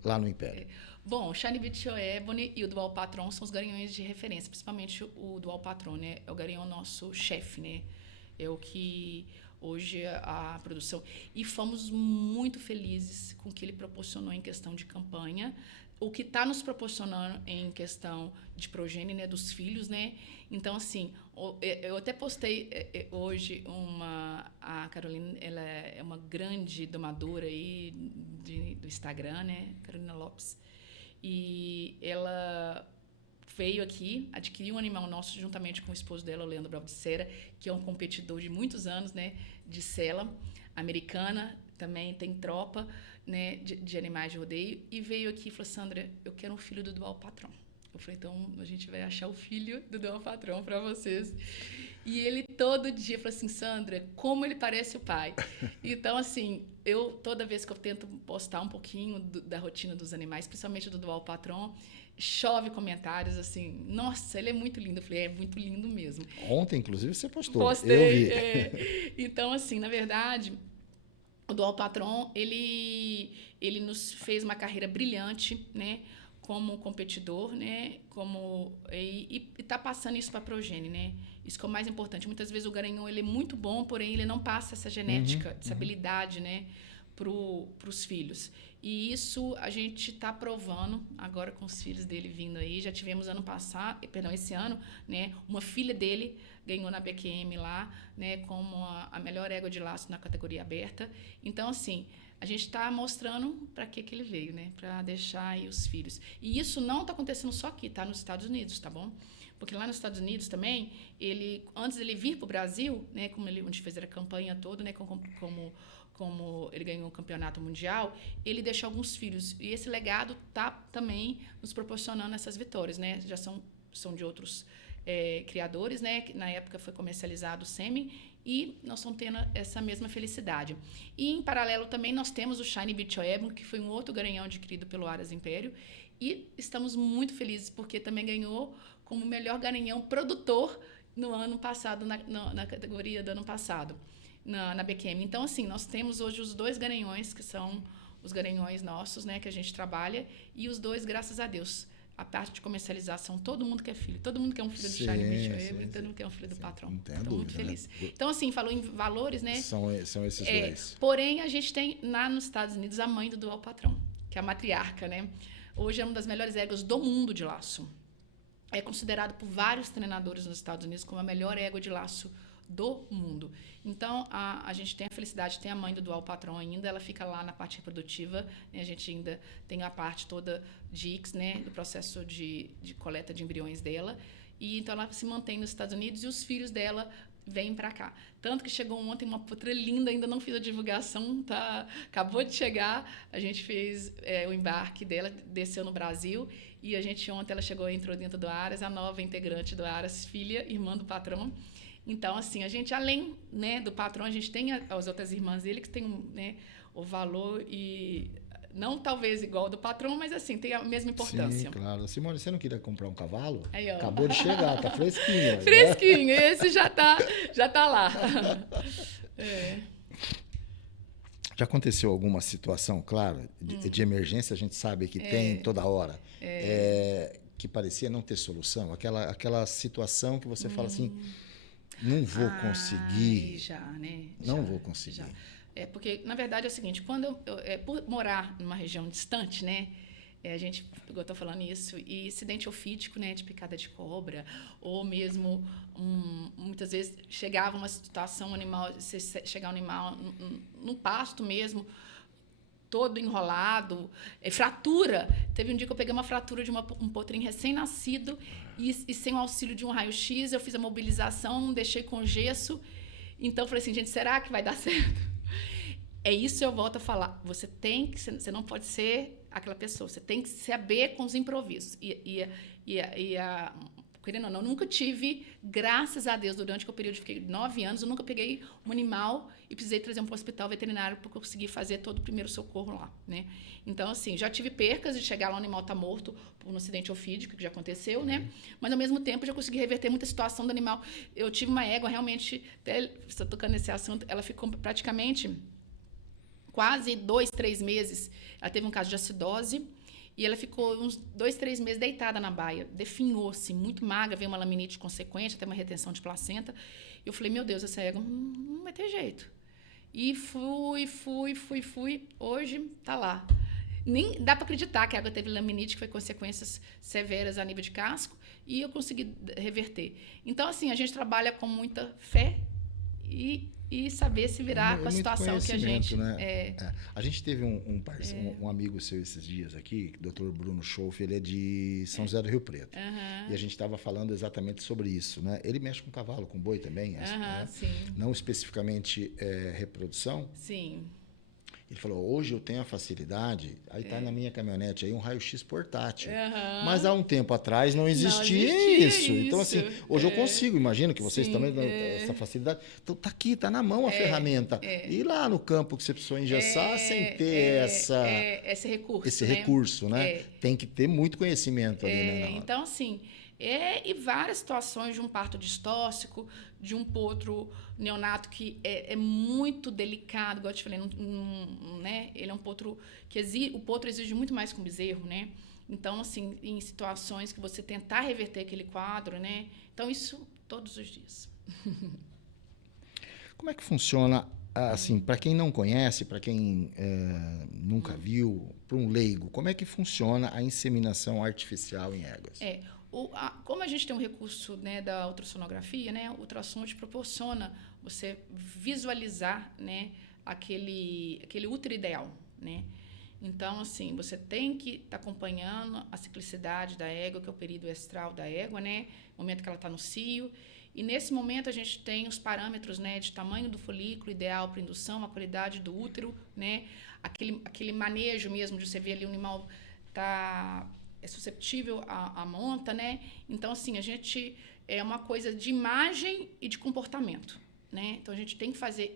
lá no Império? Bom, o Shiny Beetle Ebony e o Dual Patron são os garanhões de referência, principalmente o Dual Patron, né? É o garanhão nosso chefe, né? É o que hoje a produção... E fomos muito felizes com o que ele proporcionou em questão de campanha, o que está nos proporcionando em questão de progênie, né? Dos filhos, né? Então, assim, eu até postei hoje a Carolina, ela é uma grande domadora aí do Instagram, né? Carolina Lopes. E ela veio aqui, adquiriu um animal nosso juntamente com o esposo dela, o Leandro Bravo de Cera, que é um competidor de muitos anos, né, de sela americana, também tem tropa, né, de animais de rodeio, e veio aqui e falou, Sandra, eu quero um filho do Dual Patron. Eu falei, então a gente vai achar o filho do Dual Patron para vocês. E ele todo dia falou assim, Sandra, como ele parece o pai. Então, assim, toda vez que eu tento postar um pouquinho da rotina dos animais, principalmente do Dual Patron, chove comentários assim, nossa, ele é muito lindo. Eu falei, é muito lindo mesmo. Ontem, inclusive, você postou. Postei. Eu vi. Então, assim, na verdade, o Dual Patron, ele nos fez uma carreira brilhante, né? Como competidor, né? E tá passando isso para a progênie, né? Isso que é o mais importante. Muitas vezes o garanhão ele é muito bom, porém ele não passa essa genética, essa habilidade, né? Para os filhos. E isso a gente está provando agora com os filhos dele vindo aí. Já tivemos esse ano, né? Uma filha dele ganhou na BQM lá, né? Como a melhor égua de laço na categoria aberta. Então, assim, a gente está mostrando para que ele veio, né? Para deixar aí os filhos. E isso não está acontecendo só aqui, tá? Nos Estados Unidos, tá bom? Porque lá nos Estados Unidos também, antes dele vir para o Brasil, né? Como onde fez a campanha toda, né? Como ele ganhou o campeonato mundial, ele deixou alguns filhos. E esse legado está também nos proporcionando essas vitórias, né? Já são de outros criadores, né? Que na época foi comercializado o sêmen, e nós estamos tendo essa mesma felicidade. E, em paralelo, também nós temos o Shiny Beach Ebon, que foi um outro garanhão adquirido pelo Aras Império, e estamos muito felizes porque também ganhou como melhor garanhão produtor no ano passado, na categoria do ano passado, na BQM. Então, assim, nós temos hoje os 2 garanhões, que são os garanhões nossos, né, que a gente trabalha, e os 2, graças a Deus, a parte de comercialização, todo mundo quer filho, todo mundo quer um filho do Shiny Beach Ebon, todo mundo quer um filho do patrão. Estou muito feliz. Né? Então, assim, falou em valores, né? São esses 2. Porém, a gente tem lá nos Estados Unidos a mãe do dual patrão, que é a matriarca, né? Hoje é uma das melhores éguas do mundo de laço. É considerado por vários treinadores nos Estados Unidos como a melhor égua de laço do mundo. Então, a gente tem a felicidade de ter a mãe do dual patrão ainda, ela fica lá na parte reprodutiva, né? A gente ainda tem a parte toda de ICS, né? Do processo de coleta de embriões dela, e então ela se mantém nos Estados Unidos e os filhos dela vêm para cá. Tanto que chegou ontem uma putra linda, ainda não fiz a divulgação, tá? Acabou de chegar, a gente fez o embarque dela, desceu no Brasil, e a gente ontem ela entrou dentro do Aras, a nova integrante do Aras, filha, irmã do patrão. Então, assim, a gente, além, né, do patrão, a gente tem as outras irmãs dele que tem, né, o valor, e não talvez igual ao do patrão, mas assim, tem a mesma importância. Sim, claro. Simone, você não queria comprar um cavalo? Aí, ó. Acabou de chegar, tá fresquinho. Fresquinho, né? Esse já tá lá. Já aconteceu alguma situação, claro, de emergência, a gente sabe que tem toda hora, que parecia não ter solução? Aquela situação que você fala assim, não vou conseguir. Já, né? Não vou conseguir. Já. Porque, na verdade, é o seguinte, quando por morar numa região distante, né? Eu estou falando isso, e acidente ofídico, né, de picada de cobra, ou mesmo, muitas vezes, chegava uma situação animal, chegar um animal no pasto mesmo, todo enrolado, fratura. Teve um dia que eu peguei uma fratura de um potrinho recém-nascido, e sem o auxílio de um raio-x, eu fiz a mobilização, deixei com gesso. Então, eu falei assim, gente, será que vai dar certo? É isso, eu volto a falar. Você não pode ser aquela pessoa. Você tem que saber com os improvisos. Querendo ou não, eu nunca tive, graças a Deus, durante o período de fiquei 9 anos, eu nunca peguei um animal e precisei trazer um para o hospital veterinário para conseguir fazer todo o primeiro socorro lá, né? Então, assim, já tive percas de chegar lá, o animal tá morto por um acidente ofídico, que já aconteceu, né? Mas, ao mesmo tempo, já consegui reverter muita situação do animal. Eu tive uma égua, realmente, até estou tocando nesse assunto, ela ficou praticamente quase 2, 3 meses. Ela teve um caso de acidose, e ela ficou uns 2, 3 meses deitada na baia. Definhou-se, muito magra, veio uma laminite consequente, até uma retenção de placenta. Eu falei, meu Deus, essa égua não vai ter jeito. E fui. Hoje tá lá. Nem dá para acreditar que a égua teve laminite, que foi consequências severas a nível de casco, e eu consegui reverter. Então, assim, a gente trabalha com muita fé e saber se virar com a situação que a gente... Né? A gente teve um amigo seu esses dias aqui, o Dr. Bruno Schoff, ele é de São José do Rio Preto. E a gente estava falando exatamente sobre isso, né? Ele mexe com cavalo, com boi também, né? Sim. Não especificamente reprodução. Sim. Ele falou, hoje eu tenho a facilidade, aí está na minha caminhonete aí um raio-x portátil. Mas há um tempo atrás não existia isso. Então, assim, hoje eu consigo, imagino que vocês também têm essa facilidade. Então, está aqui, está na mão a ferramenta. E lá no campo que você precisou engessar sem ter esse recurso. Esse recurso, né? Tem que ter muito conhecimento ali, né? Então, assim... e várias situações de um parto distóxico, de um potro neonato que é muito delicado, igual eu te falei, né? Ele é um potro que o potro exige muito mais que um bezerro, né? Então, assim, em situações que você tentar reverter aquele quadro, né? Então, isso todos os dias. Como é que funciona, assim, para quem não conhece, para quem nunca viu, para um leigo, como é que funciona a inseminação artificial em éguas? Como a gente tem um recurso, né, da ultrassonografia, né, o ultrassom te proporciona você visualizar, né, aquele útero ideal, né? Então, assim, você tem que estar acompanhando a ciclicidade da égua, que é o período estral da égua, né? O momento que ela está no cio. E, nesse momento, a gente tem os parâmetros, né, de tamanho do folículo ideal para indução, a qualidade do útero, né? Aquele manejo mesmo de você ver ali o animal é susceptível à monta, né? Então, assim, a gente é uma coisa de imagem e de comportamento, né? Então, a gente tem que fazer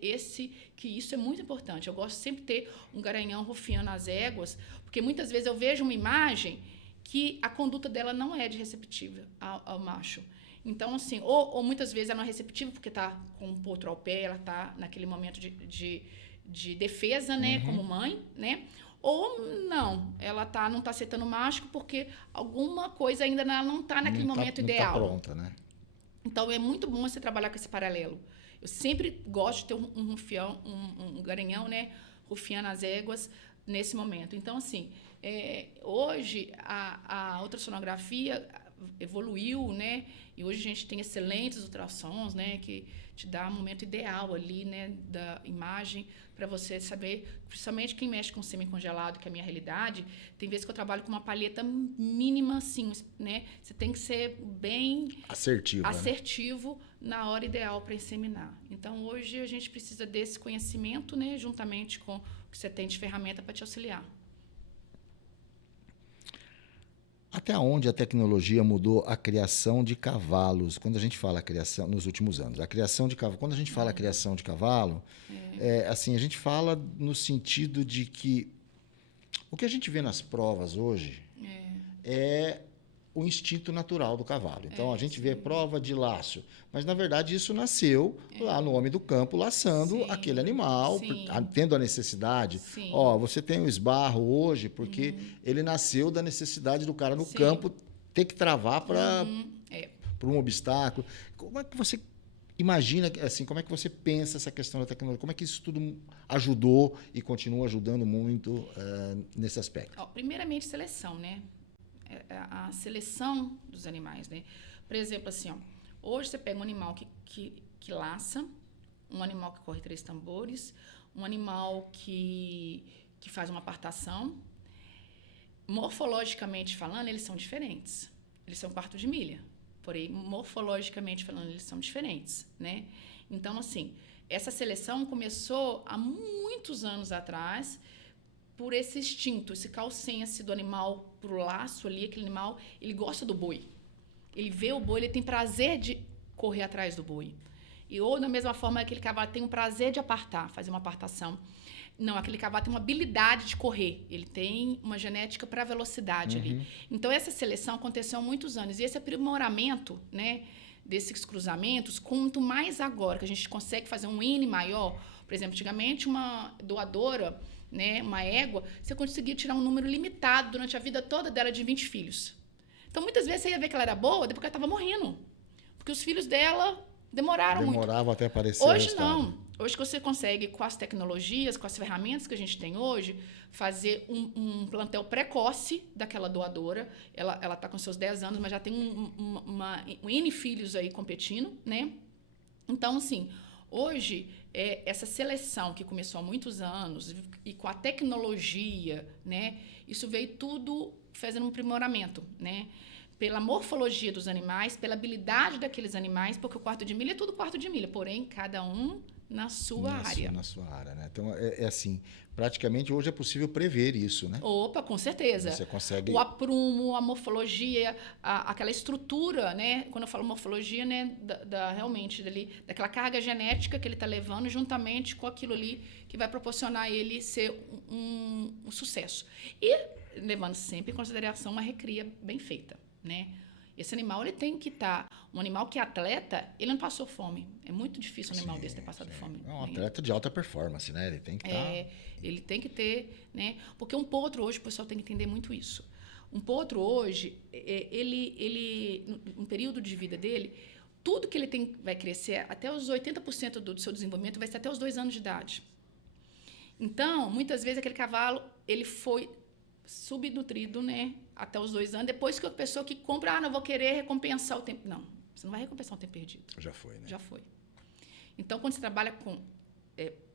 que isso é muito importante. Eu gosto sempre de ter um garanhão rufiando as éguas, porque muitas vezes eu vejo uma imagem que a conduta dela não é de receptiva ao macho. Então, assim, ou muitas vezes ela não é receptiva porque está com o potro ao pé, ela está naquele momento de defesa, né, como mãe, né? Ou não, ela não está aceitando o macho porque alguma coisa ainda não está naquele momento ideal. Não está pronta, né? Então, é muito bom você trabalhar com esse paralelo. Eu sempre gosto de ter um rufião, um garanhão, né, rufiando as éguas nesse momento. Então, assim, hoje a ultrassonografia evoluiu, né? E hoje a gente tem excelentes ultrassons, né? Que te dá o momento ideal ali, né? Da imagem para você saber, principalmente quem mexe com semi-congelado, que é a minha realidade, tem vezes que eu trabalho com uma palheta mínima, assim, né? Você tem que ser bem assertivo na hora ideal para inseminar. Então, hoje a gente precisa desse conhecimento, né? Juntamente com o que você tem de ferramenta para te auxiliar. Até onde a tecnologia mudou a criação de cavalos? Quando a gente fala criação, nos últimos anos, a criação de cavalo. Quando a gente fala criação de cavalo, assim, a gente fala no sentido de que o que a gente vê nas provas hoje é o instinto natural do cavalo. Então, a gente vê prova de laço, mas, na verdade, isso nasceu lá no homem do campo, laçando aquele animal, tendo a necessidade. Ó, você tem o esbarro hoje, porque ele nasceu da necessidade do cara no campo ter que travar para um obstáculo. Como é que você imagina, assim, como é que você pensa essa questão da tecnologia? Como é que isso tudo ajudou e continua ajudando muito nesse aspecto? Primeiramente, seleção, né? A seleção dos animais, né? Por exemplo, assim, ó, hoje você pega um animal que laça, um animal que corre 3 tambores, um animal que faz uma apartação. Morfologicamente falando, eles são diferentes. Eles são quarto de milha. Porém, morfologicamente falando, eles são diferentes, né? Então, assim, essa seleção começou há muitos anos atrás por esse instinto, esse calcense do animal pro laço ali, aquele animal, ele gosta do boi. Ele vê o boi, ele tem prazer de correr atrás do boi. Ou, da mesma forma, aquele cavalo tem um prazer de apartar, fazer uma apartação. Não, aquele cavalo tem uma habilidade de correr. Ele tem uma genética para velocidade ali. Então, essa seleção aconteceu há muitos anos. E esse aprimoramento, né, desses cruzamentos, quanto mais agora que a gente consegue fazer um N maior, por exemplo, antigamente uma doadora, né, uma égua, você conseguia tirar um número limitado durante a vida toda dela de 20 filhos. Então, muitas vezes você ia ver que ela era boa depois que ela estava morrendo. Porque os filhos dela demoraram muito. Demorava até aparecer o resultado. Não. Hoje que você consegue, com as tecnologias, com as ferramentas que a gente tem hoje, fazer um plantel precoce daquela doadora. Ela está com seus 10 anos, mas já tem um N filhos aí competindo, né? Então, assim, hoje, essa seleção que começou há muitos anos e com a tecnologia, né? Isso veio tudo fazendo um aprimoramento, né? Pela morfologia dos animais, pela habilidade daqueles animais, porque o quarto de milha é tudo quarto de milha, porém, cada um na sua área. Na sua área, né? Então, assim, praticamente hoje é possível prever isso, né? Opa, com certeza. Você consegue... O aprumo, a morfologia, aquela estrutura, né? Quando eu falo morfologia, né? Realmente, daquela carga genética que ele está levando, juntamente com aquilo ali que vai proporcionar a ele ser um sucesso. E levando sempre em consideração uma recria bem feita, né? Esse animal, ele tem que estar... Um animal que é atleta, ele não passou fome. É muito difícil um animal desse ter passado fome. É um atleta de alta performance, né? Ele tem que estar... Ele tem que ter, né? Porque um potro hoje, o pessoal tem que entender muito isso. Um potro hoje, no período de vida dele, tudo que ele vai crescer, até os 80% do seu desenvolvimento, vai ser até os 2 anos de idade. Então, muitas vezes, aquele cavalo, ele foi subnutrido, né? Até os 2 anos. Depois que a pessoa que compra, não vou querer recompensar o tempo. Não, você não vai recompensar o tempo perdido. Já foi, né? Já foi. Então, quando você trabalha com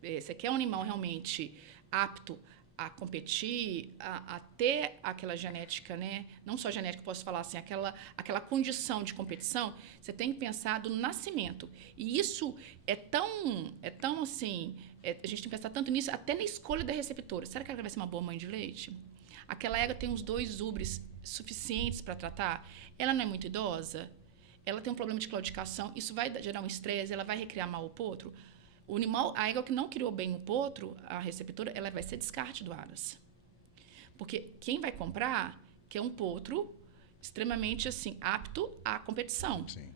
você quer um animal realmente apto a competir, a ter aquela genética, né? Não só genética, posso falar assim, aquela condição de competição, você tem que pensar do nascimento. E isso é tão assim, a gente tem que pensar tanto nisso, até na escolha da receptora. Será que ela vai ser uma boa mãe de leite? Aquela égua tem uns 2 úbris suficientes para tratar? Ela não é muito idosa? Ela tem um problema de claudicação? Isso vai gerar um estresse? Ela vai recriar mal o potro? O animal, a égua que não criou bem o potro, a receptora, ela vai ser descarte do aras. Porque quem vai comprar quer um potro extremamente assim, apto à competição. Sim.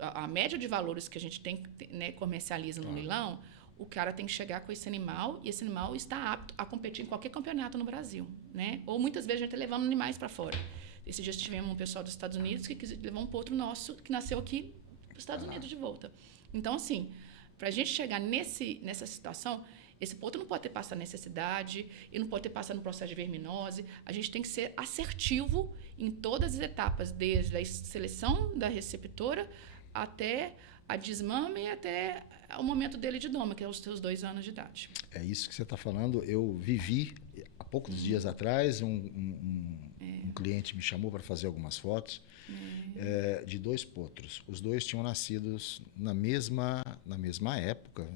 A média de valores que a gente tem, né, comercializa no leilão, o cara tem que chegar com esse animal e esse animal está apto a competir em qualquer campeonato no Brasil, né? Ou muitas vezes a gente está levando animais para fora. Esses dias tivemos um pessoal dos Estados Unidos que quis levar um potro nosso que nasceu aqui nos Estados Unidos de volta. Então, assim, para a gente chegar nessa situação, esse potro não pode ter passado necessidade, ele não pode ter passado no processo de verminose. A gente tem que ser assertivo em todas as etapas, desde a seleção da receptora até a desmame e até o momento dele de doma, que é os seus 2 anos de idade. É isso que você está falando. Eu vivi, há poucos dias atrás, um cliente me chamou para fazer algumas fotos de 2 potros. Os 2 tinham nascido na mesma época,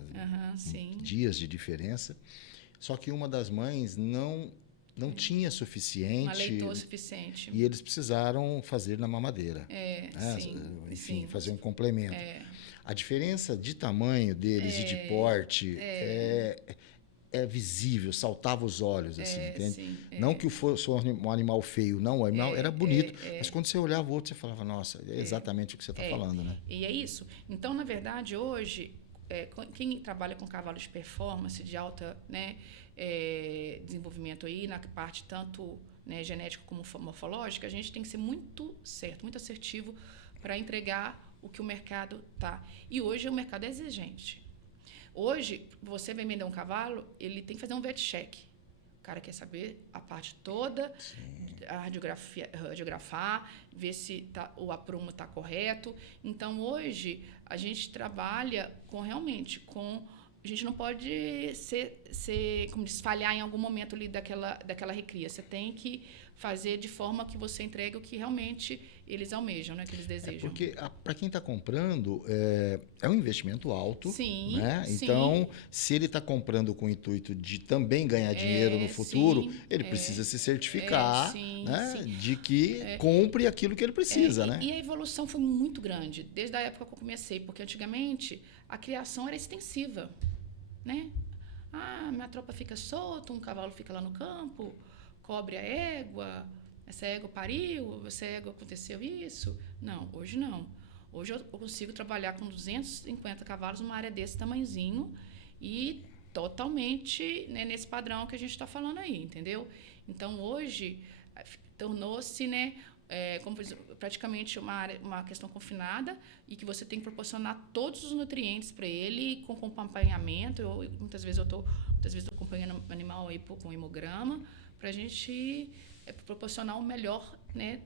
dias de diferença, só que uma das mães não tinha suficiente. Uma leitor suficiente. E eles precisaram fazer na mamadeira. Enfim, fazer um complemento. A diferença de tamanho deles e de porte é visível, saltava os olhos, assim, entende? Não que fosse um animal feio, não, o animal era bonito, mas quando você olhava o outro, você falava, nossa, é exatamente o que você está falando, né? E é isso. Então, na verdade, hoje, quem trabalha com cavalo de performance, de alta, né, desenvolvimento aí, na parte tanto, né, genética como morfológica, a gente tem que ser muito certo, muito assertivo para entregar o que o mercado tá. E hoje o mercado é exigente. Hoje, você vai vender um cavalo, ele tem que fazer um vet check. O cara quer saber a parte toda, a radiografar, ver se o aprumo está correto. Então, hoje, a gente trabalha realmente com... A gente não pode como diz, falhar em algum momento ali daquela recria. Você tem que fazer de forma que você entregue o que realmente eles almejam, né, que eles desejam. Porque para quem está comprando, é um investimento alto. Sim, né? sim. Então, se ele está comprando com o intuito de também ganhar dinheiro no futuro, ele precisa se certificar de que compre aquilo que ele precisa. Né? E a evolução foi muito grande, desde a época que eu comecei, porque antigamente a criação era extensiva. Né? Minha tropa fica solta, um cavalo fica lá no campo, cobre a égua, essa égua pariu, essa égua aconteceu isso. Não, hoje não. Hoje eu consigo trabalhar com 250 cavalos numa área desse tamanhozinho e totalmente, né, nesse padrão que a gente está falando aí, entendeu? Então, hoje, tornou-se, né, como praticamente uma questão confinada e que você tem que proporcionar todos os nutrientes para ele com acompanhamento. Muitas vezes eu estou acompanhando o animal aí com hemograma para a gente proporcionar o melhor, né,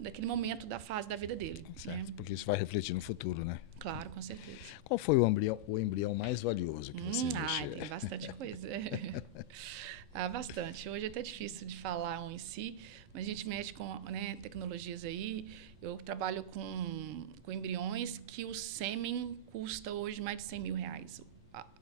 daquele momento da fase da vida dele. Certo, né? Porque isso vai refletir no futuro, né? Claro, com certeza. Qual foi o embrião mais valioso que você investiu? Tem bastante coisa. Bastante. Hoje é até difícil de falar em si, mas a gente mexe com, né, tecnologias aí. Eu trabalho com embriões que o sêmen custa hoje mais de R$100.000,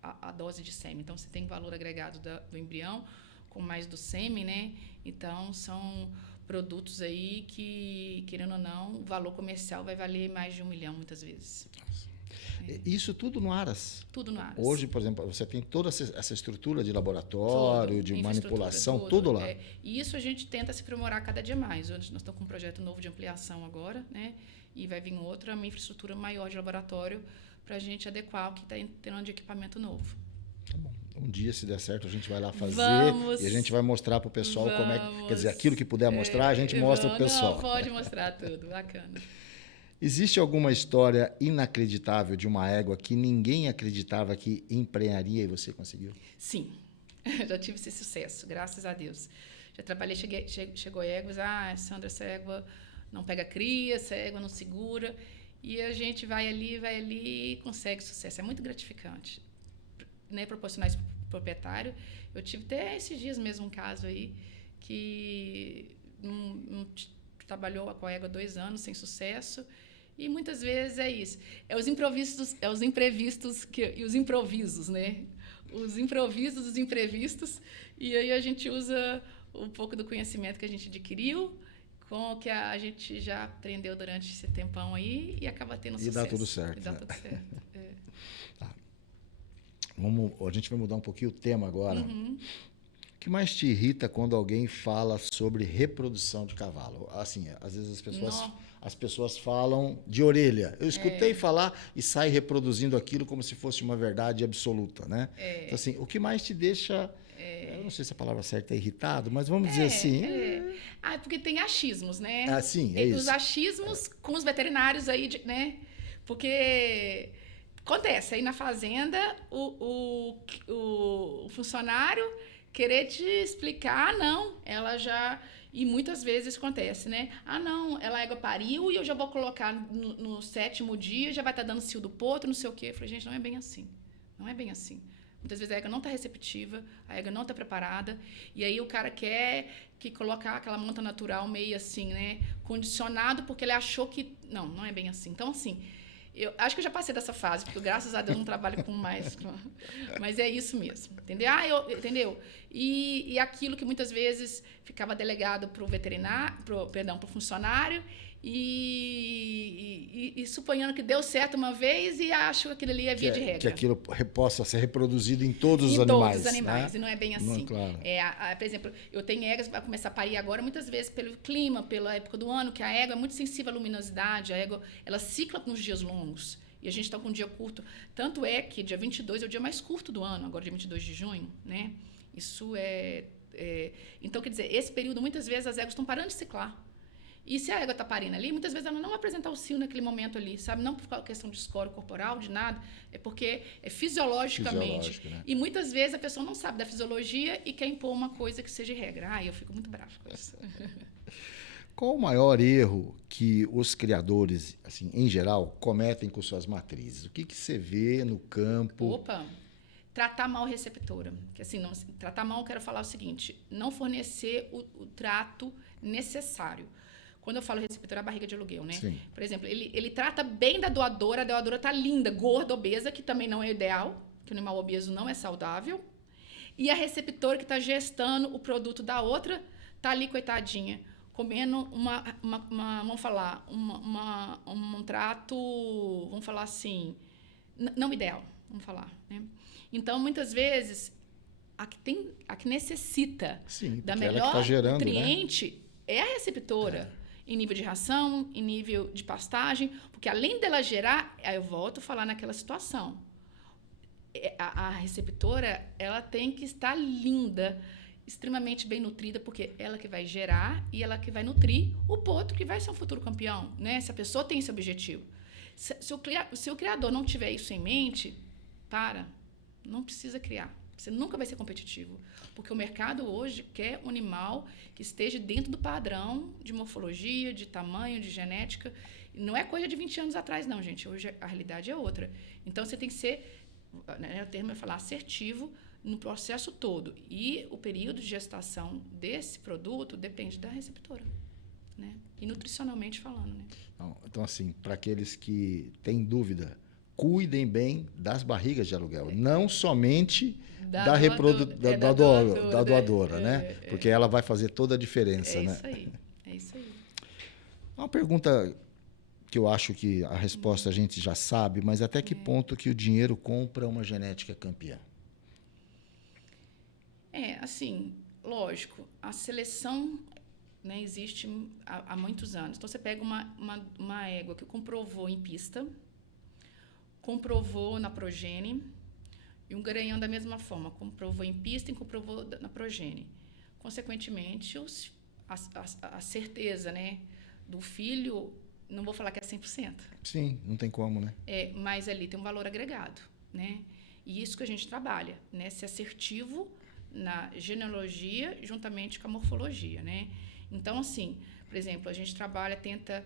a dose de sêmen. Então, você tem valor agregado do embrião com mais do sêmen, né? Então, são produtos aí que, querendo ou não, o valor comercial vai valer mais de R$1 milhão, muitas vezes. Isso tudo no Aras? Tudo no Aras. Hoje, por exemplo, você tem toda essa estrutura de laboratório, de manipulação, tudo lá. E isso a gente tenta se aprimorar cada dia mais. Hoje nós estamos com um projeto novo de ampliação agora, né? E vai vir outra, uma infraestrutura maior de laboratório para a gente adequar o que está tendo de equipamento novo. Tá bom. Um dia, se der certo, a gente vai lá fazer Vamos. E a gente vai mostrar para o pessoal como é que... Quer dizer, aquilo que puder mostrar, a gente mostra para o pessoal. Não, pode mostrar tudo. Bacana. Existe alguma história inacreditável de uma égua que ninguém acreditava que emprenharia e você conseguiu? Sim. Já tive esse sucesso, graças a Deus. Já trabalhei, chegou éguas, Sandra, essa égua não pega cria, essa égua não segura. E a gente vai ali e consegue sucesso. É muito gratificante. né, proporcionar isso para o proprietário. Eu tive até esses dias mesmo um caso aí que não trabalhou com a égua 2 anos sem sucesso. E muitas vezes é isso. É os imprevistos e os improvisos, né? Os improvisos, os imprevistos. E aí a gente usa um pouco do conhecimento que a gente adquiriu, com o que a gente já aprendeu durante esse tempão aí e acaba tendo sucesso. E dá tudo certo. E dá tudo certo. É. Tá. A gente vai mudar um pouquinho o tema agora. Uhum. O que mais te irrita quando alguém fala sobre reprodução de cavalo? Assim, às vezes as pessoas falam de orelha. Eu escutei falar e sai reproduzindo aquilo como se fosse uma verdade absoluta, né? Então, assim, o que mais te deixa... Eu não sei se a palavra certa é irritado, mas vamos dizer assim... Porque tem achismos, né? Sim, é isso. Os achismos com os veterinários aí, né? Porque acontece aí na fazenda, o funcionário querer te explicar, não, ela já... E muitas vezes acontece, né? Não, ela égua pariu e eu já vou colocar no 7º dia, já vai estar dando cio do potro, não sei o quê. Eu falei, gente, não é bem assim. Não é bem assim. Muitas vezes a égua não está receptiva, a égua não está preparada, e aí o cara quer que colocar aquela monta natural meio assim, né? Condicionado, porque ele achou que... Não é bem assim. Então, assim... Eu acho que eu já passei dessa fase, porque graças a Deus não trabalho com mais. Mas é isso mesmo, entendeu? Entendeu? E aquilo que muitas vezes ficava delegado para o veterinário, para o funcionário, e suponhando que deu certo uma vez e acho que aquilo ali é via de regra. Que aquilo possa ser reproduzido em todos os animais. Em todos os animais, né? E não é bem assim. Não, claro. Por exemplo, eu tenho éguas que vai começar a parir agora, muitas vezes pelo clima, pela época do ano, que a égua é muito sensível à luminosidade, a égua ela cicla com os dias longos. E a gente está com um dia curto. Tanto é que dia 22 é o dia mais curto do ano, agora dia 22 de junho, né? Isso Então, quer dizer, esse período, muitas vezes, as éguas estão parando de ciclar. E se a égua está parindo ali, muitas vezes ela não vai apresentar o cio naquele momento ali, sabe? Não por questão de escória corporal, de nada, é porque é fisiologicamente. Né? E muitas vezes a pessoa não sabe da fisiologia e quer impor uma coisa que seja regra. Eu fico muito brava com isso. Qual o maior erro que os criadores, assim, em geral, cometem com suas matrizes? O que você vê no campo? Tratar mal a receptora. Que, assim, tratar mal, eu quero falar o seguinte, não fornecer o trato necessário. Quando eu falo receptor, é a barriga de aluguel, né? Sim. Por exemplo, ele trata bem da doadora, a doadora tá linda, gorda, obesa, que também não é ideal, que o animal obeso não é saudável. E a receptora que está gestando o produto da outra, tá ali, coitadinha, comendo vamos falar, um trato, vamos falar assim, não ideal, vamos falar, né? Então, muitas vezes, a que necessita da melhor nutriente, né? É a receptora. Em nível de ração, em nível de pastagem, porque além dela gerar, aí eu volto a falar naquela situação. A receptora, ela tem que estar linda, extremamente bem nutrida, porque ela que vai gerar e ela que vai nutrir o potro que vai ser um futuro campeão, né? Se a pessoa tem esse objetivo. Se o criador não tiver isso em mente, não precisa criar. Você nunca vai ser competitivo, porque o mercado hoje quer um animal que esteja dentro do padrão de morfologia, de tamanho, de genética. Não é coisa de 20 anos atrás, não, gente. Hoje a realidade é outra. Então, você tem que ser, né, o termo é falar assertivo no processo todo. E o período de gestação desse produto depende da receptora, né? E nutricionalmente falando, né? Então, assim, para aqueles que têm dúvida, cuidem bem das barrigas de aluguel, não somente da doadora, né? Porque ela vai fazer toda a diferença, né? É isso aí. Uma pergunta que eu acho que a resposta a gente já sabe, mas até que ponto que o dinheiro compra uma genética campeã? Assim, lógico, a seleção, né, existe há muitos anos. Então, você pega uma égua que comprovou em pista, comprovou na progênie, e um garanhão da mesma forma, comprovou em pista e comprovou na progênie. Consequentemente, a certeza, né, do filho, não vou falar que é 100%. Sim, não tem como, né? Mas ali tem um valor agregado, né? E isso que a gente trabalha, né? Ser assertivo na genealogia juntamente com a morfologia, né? Então, assim, por exemplo, a gente tenta...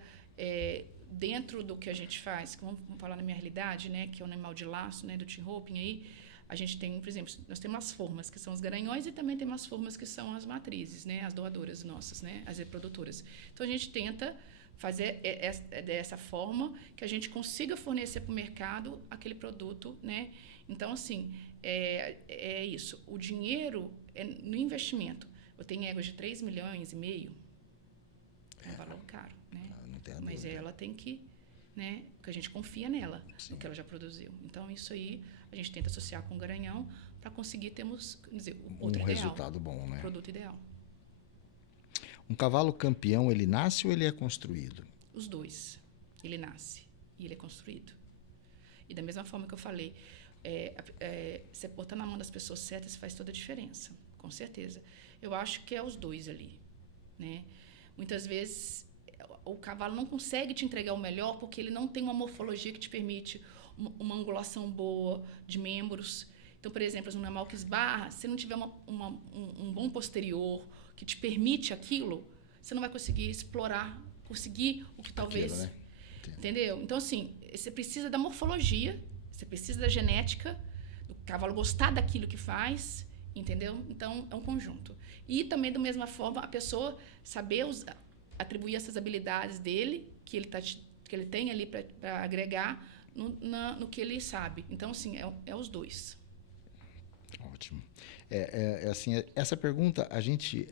dentro do que a gente faz, vamos falar na minha realidade, né, que é o animal de laço, né, do Tim Hopin aí, a gente tem, por exemplo, nós temos as formas, que são os garanhões, e também temos as formas que são as matrizes, né? As doadoras nossas, né? As reprodutoras. Então, a gente tenta fazer dessa forma que a gente consiga fornecer para o mercado aquele produto, né? Então, assim, é isso. O dinheiro é no investimento. Eu tenho éguas de 3,5 milhões, é um valor caro, né? Não tem a Mas dúvida. ela tem que, né? Porque a gente confia nela, Sim. no que ela já produziu. Então, isso aí a gente tenta associar com o garanhão para conseguir termos, dizer, o outro Um ideal, resultado bom, né? o produto ideal. Um cavalo campeão, ele nasce ou ele é construído? Os dois. Ele nasce e ele é construído. E da mesma forma que eu falei, você botar na mão das pessoas certas faz toda a diferença, com certeza. Eu acho que é os dois ali, né? Muitas vezes o cavalo não consegue te entregar o melhor porque ele não tem uma morfologia que te permite uma angulação boa de membros. Então, por exemplo, um animal que esbarra, se não tiver um bom posterior que te permite aquilo, você não vai conseguir conseguir o que talvez... Aquilo, né? Entendeu? Então, assim, você precisa da morfologia, você precisa da genética, do cavalo gostar daquilo que faz, entendeu? Então, é um conjunto. E também, da mesma forma, a pessoa saber atribuir essas habilidades dele, que ele tem ali para agregar no que ele sabe. Então, assim, é os dois. Ótimo. Assim, essa pergunta,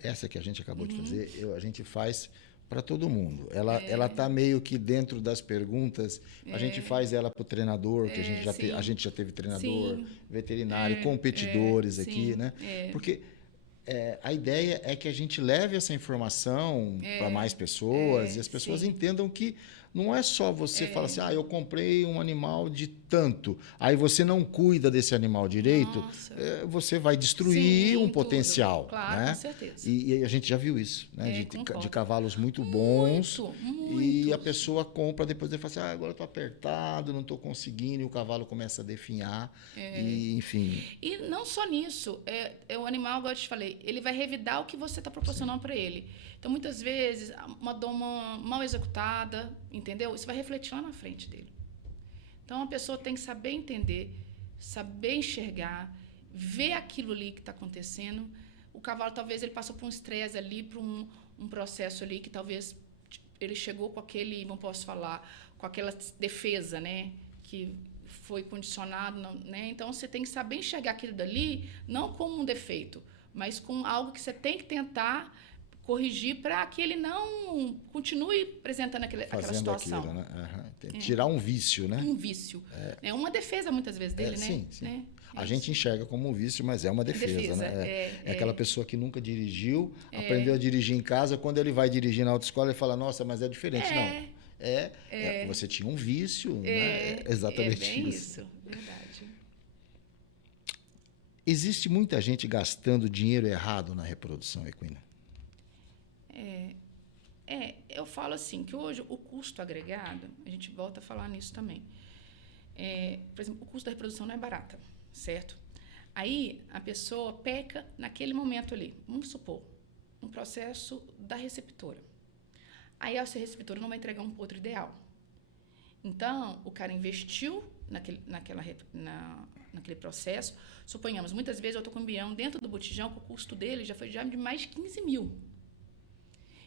essa que a gente acabou de fazer, a gente faz para todo mundo. Ela está meio que dentro das perguntas. A gente faz ela para o treinador, que a gente já teve treinador, sim, veterinário, competidores aqui, né? Porque a ideia é que a gente leve essa informação para mais pessoas e as pessoas sim, entendam que não é só você falar assim, eu comprei um animal de tanto, aí você não cuida desse animal direito, você vai destruir sim, um potencial. Claro, né? Com certeza. E a gente já viu isso, né? De cavalos muito bons. E a pessoa compra, depois ele fala assim, agora eu estou apertado, não estou conseguindo, e o cavalo começa a definhar, e enfim. E não só nisso, o animal, igual eu te falei, ele vai revidar o que você está proporcionando para ele. Então, muitas vezes, uma doma mal executada, entendeu? Isso vai refletir lá na frente dele. Então, a pessoa tem que saber entender, saber enxergar, ver aquilo ali que está acontecendo. O cavalo, talvez, ele passou por um estresse ali, por um processo ali que talvez ele chegou com aquele, não posso falar, com aquela defesa, né? Que foi condicionado, né? Então, você tem que saber enxergar aquilo dali, não como um defeito, mas com algo que você tem que tentar corrigir para que ele não continue apresentando aquela situação. Aquilo, né? Tirar um vício, né? Um vício. É uma defesa, muitas vezes, dele, né? Sim, sim. Né? A gente enxerga como um vício, mas é uma defesa, né? É aquela pessoa que nunca dirigiu, aprendeu a dirigir em casa, quando ele vai dirigir na autoescola, ele fala, nossa, mas é diferente. Não. Você tinha um vício, né? Exatamente bem isso. Verdade. Existe muita gente gastando dinheiro errado na reprodução equina? Eu falo assim, que hoje o custo agregado, a gente volta a falar nisso também. Por exemplo, o custo da reprodução não é barata, certo? Aí a pessoa peca naquele momento ali. Vamos supor, um processo da receptora. Aí essa receptora não vai entregar um potro ideal. Então, o cara investiu naquele processo. Suponhamos, muitas vezes eu estou com um embrião dentro do botijão, que o custo dele já foi de mais de 15 mil.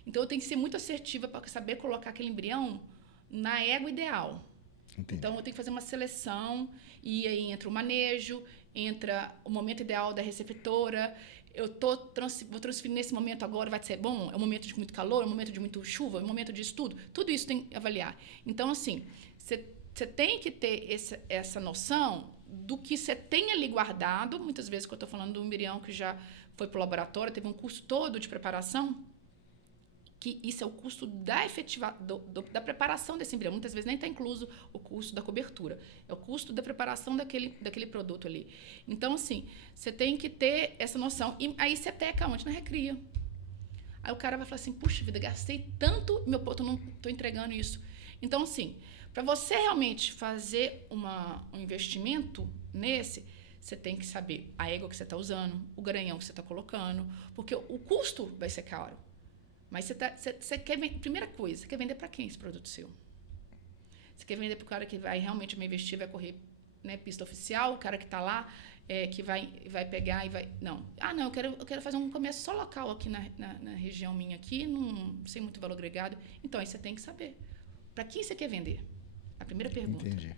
Então, eu tenho que ser muito assertiva para saber colocar aquele embrião na égua ideal. Entendi. Então, eu tenho que fazer uma seleção, e aí entra o manejo, entra o momento ideal da receptora. Eu vou transferir nesse momento agora, vai ser bom? É um momento de muito calor, é um momento de muito chuva, é um momento de estudo? Tudo isso tem que avaliar. Então, assim, você tem que ter essa noção do que você tem ali guardado. Muitas vezes, que eu estou falando do embrião que já foi para o laboratório, teve um curso todo de preparação, que isso é o custo da preparação desse embrião. Muitas vezes nem está incluso o custo da cobertura. É o custo da preparação daquele produto ali. Então, assim, você tem que ter essa noção. E aí você peca onde? Na recria. Aí o cara vai falar assim, puxa vida, gastei tanto, eu não estou entregando isso. Então, assim, para você realmente fazer um investimento nesse, você tem que saber a égua que você está usando, o garanhão que você está colocando, porque o custo vai ser caro. Mas você quer vender, primeira coisa, você quer vender para quem esse produto seu? Você quer vender para o cara que vai realmente investir, vai correr, né, pista oficial, o cara que está lá que vai pegar e vai... Não. Não, eu quero fazer um comércio só local aqui na região minha aqui, sem muito valor agregado. Então, aí você tem que saber. Para quem você quer vender? A primeira pergunta. Entendi.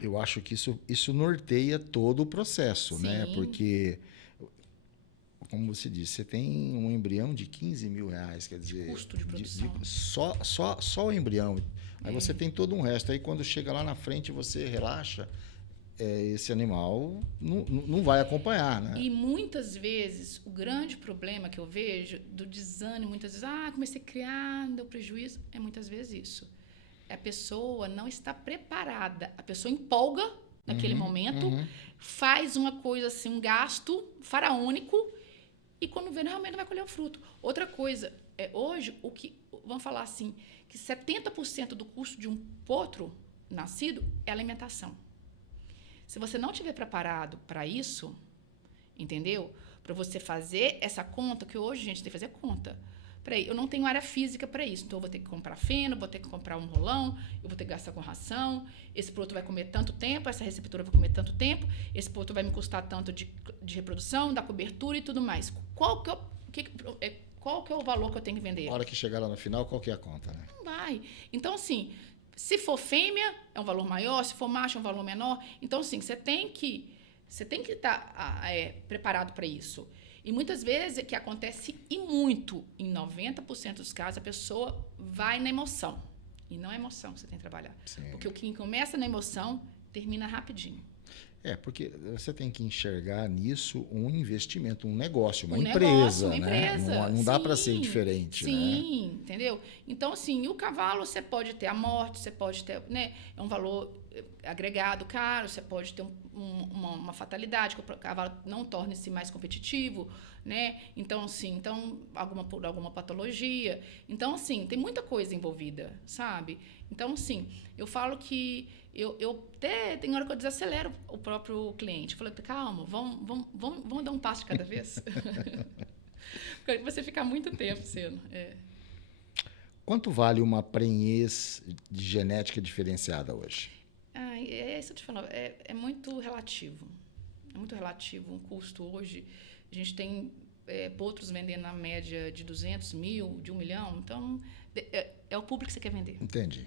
Eu acho que isso norteia todo o processo, né? Porque, como você disse, você tem um embrião de 15 mil reais, quer dizer... De custo de produção. Só o embrião. Aí você tem todo um resto. Aí, quando chega lá na frente, você relaxa, esse animal não vai acompanhar, né? E, muitas vezes, o grande problema que eu vejo do desânimo, muitas vezes, comecei a criar, deu prejuízo, é muitas vezes isso. A pessoa não está preparada. A pessoa empolga naquele momento, faz uma coisa assim, um gasto faraônico, e quando vê, realmente não vai colher o fruto. Outra coisa, hoje, vamos falar assim, que 70% do custo de um potro nascido é alimentação. Se você não estiver preparado para isso, entendeu? Para você fazer essa conta, que hoje a gente tem que fazer conta. Peraí, eu não tenho área física para isso, então eu vou ter que comprar feno, vou ter que comprar um rolão, eu vou ter que gastar com ração, esse potro vai comer tanto tempo, essa receptora vai comer tanto tempo, esse potro vai me custar tanto de reprodução, da cobertura e tudo mais. Qual que é o valor que eu tenho que vender? Na hora que chegar lá no final, qual que é a conta, né? Não vai. Então, assim, se for fêmea, é um valor maior, se for macho, é um valor menor. Então, assim, você tem que estar preparado para isso. E muitas vezes, que acontece e muito, em 90% dos casos, a pessoa vai na emoção. E não é emoção que você tem que trabalhar. Sim. Porque quem começa na emoção, termina rapidinho. Porque você tem que enxergar nisso um investimento, um negócio, uma empresa, né? Não dá para ser diferente, né? Sim, entendeu? Então, assim, o cavalo, você pode ter a morte, você pode ter, né? É um valor agregado caro, você pode ter uma fatalidade, que o cavalo não torne-se mais competitivo, né? Então, assim, por alguma patologia. Então, assim, tem muita coisa envolvida, sabe? Então, assim, eu falo que eu até tem hora que eu desacelero o próprio cliente. Eu falo, calma, vamos dar um passo de cada vez. Porque você fica muito tempo sendo. Quanto vale uma prenhez de genética diferenciada hoje? Isso eu te falo, é muito relativo. É muito relativo. Um custo hoje, a gente tem potros vendendo na média de 200 mil, de 1 milhão. Então, é o público que você quer vender. Entendi.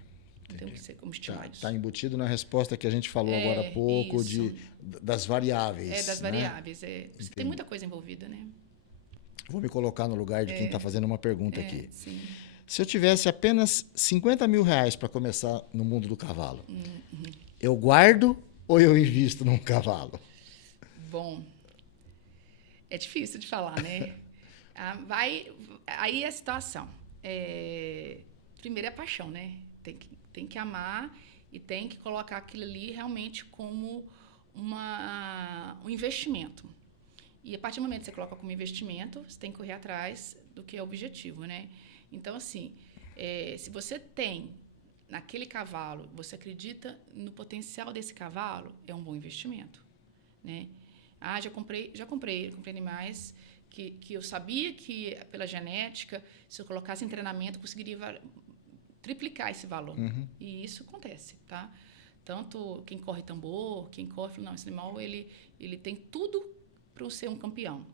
Tem que ser como estimular isso. Está embutido na resposta que a gente falou agora há pouco das variáveis. Das variáveis. Você tem muita coisa envolvida, né? Vou me colocar no lugar de quem está fazendo uma pergunta aqui. Sim. Se eu tivesse apenas 50 mil reais para começar no mundo do cavalo, eu guardo ou eu invisto num cavalo? Bom, é difícil de falar, né? Aí é a situação. Primeiro é a paixão, né? Tem que amar e tem que colocar aquilo ali realmente como um investimento. E a partir do momento que você coloca como investimento, você tem que correr atrás do que é o objetivo, né? Então, assim, se você tem naquele cavalo, você acredita no potencial desse cavalo, é um bom investimento, né? Já comprei animais que eu sabia que, pela genética, se eu colocasse em treinamento, eu conseguiria triplicar esse valor. E isso acontece, tá? Tanto quem corre tambor, quem corre... Não, esse animal, ele tem tudo para ser um campeão.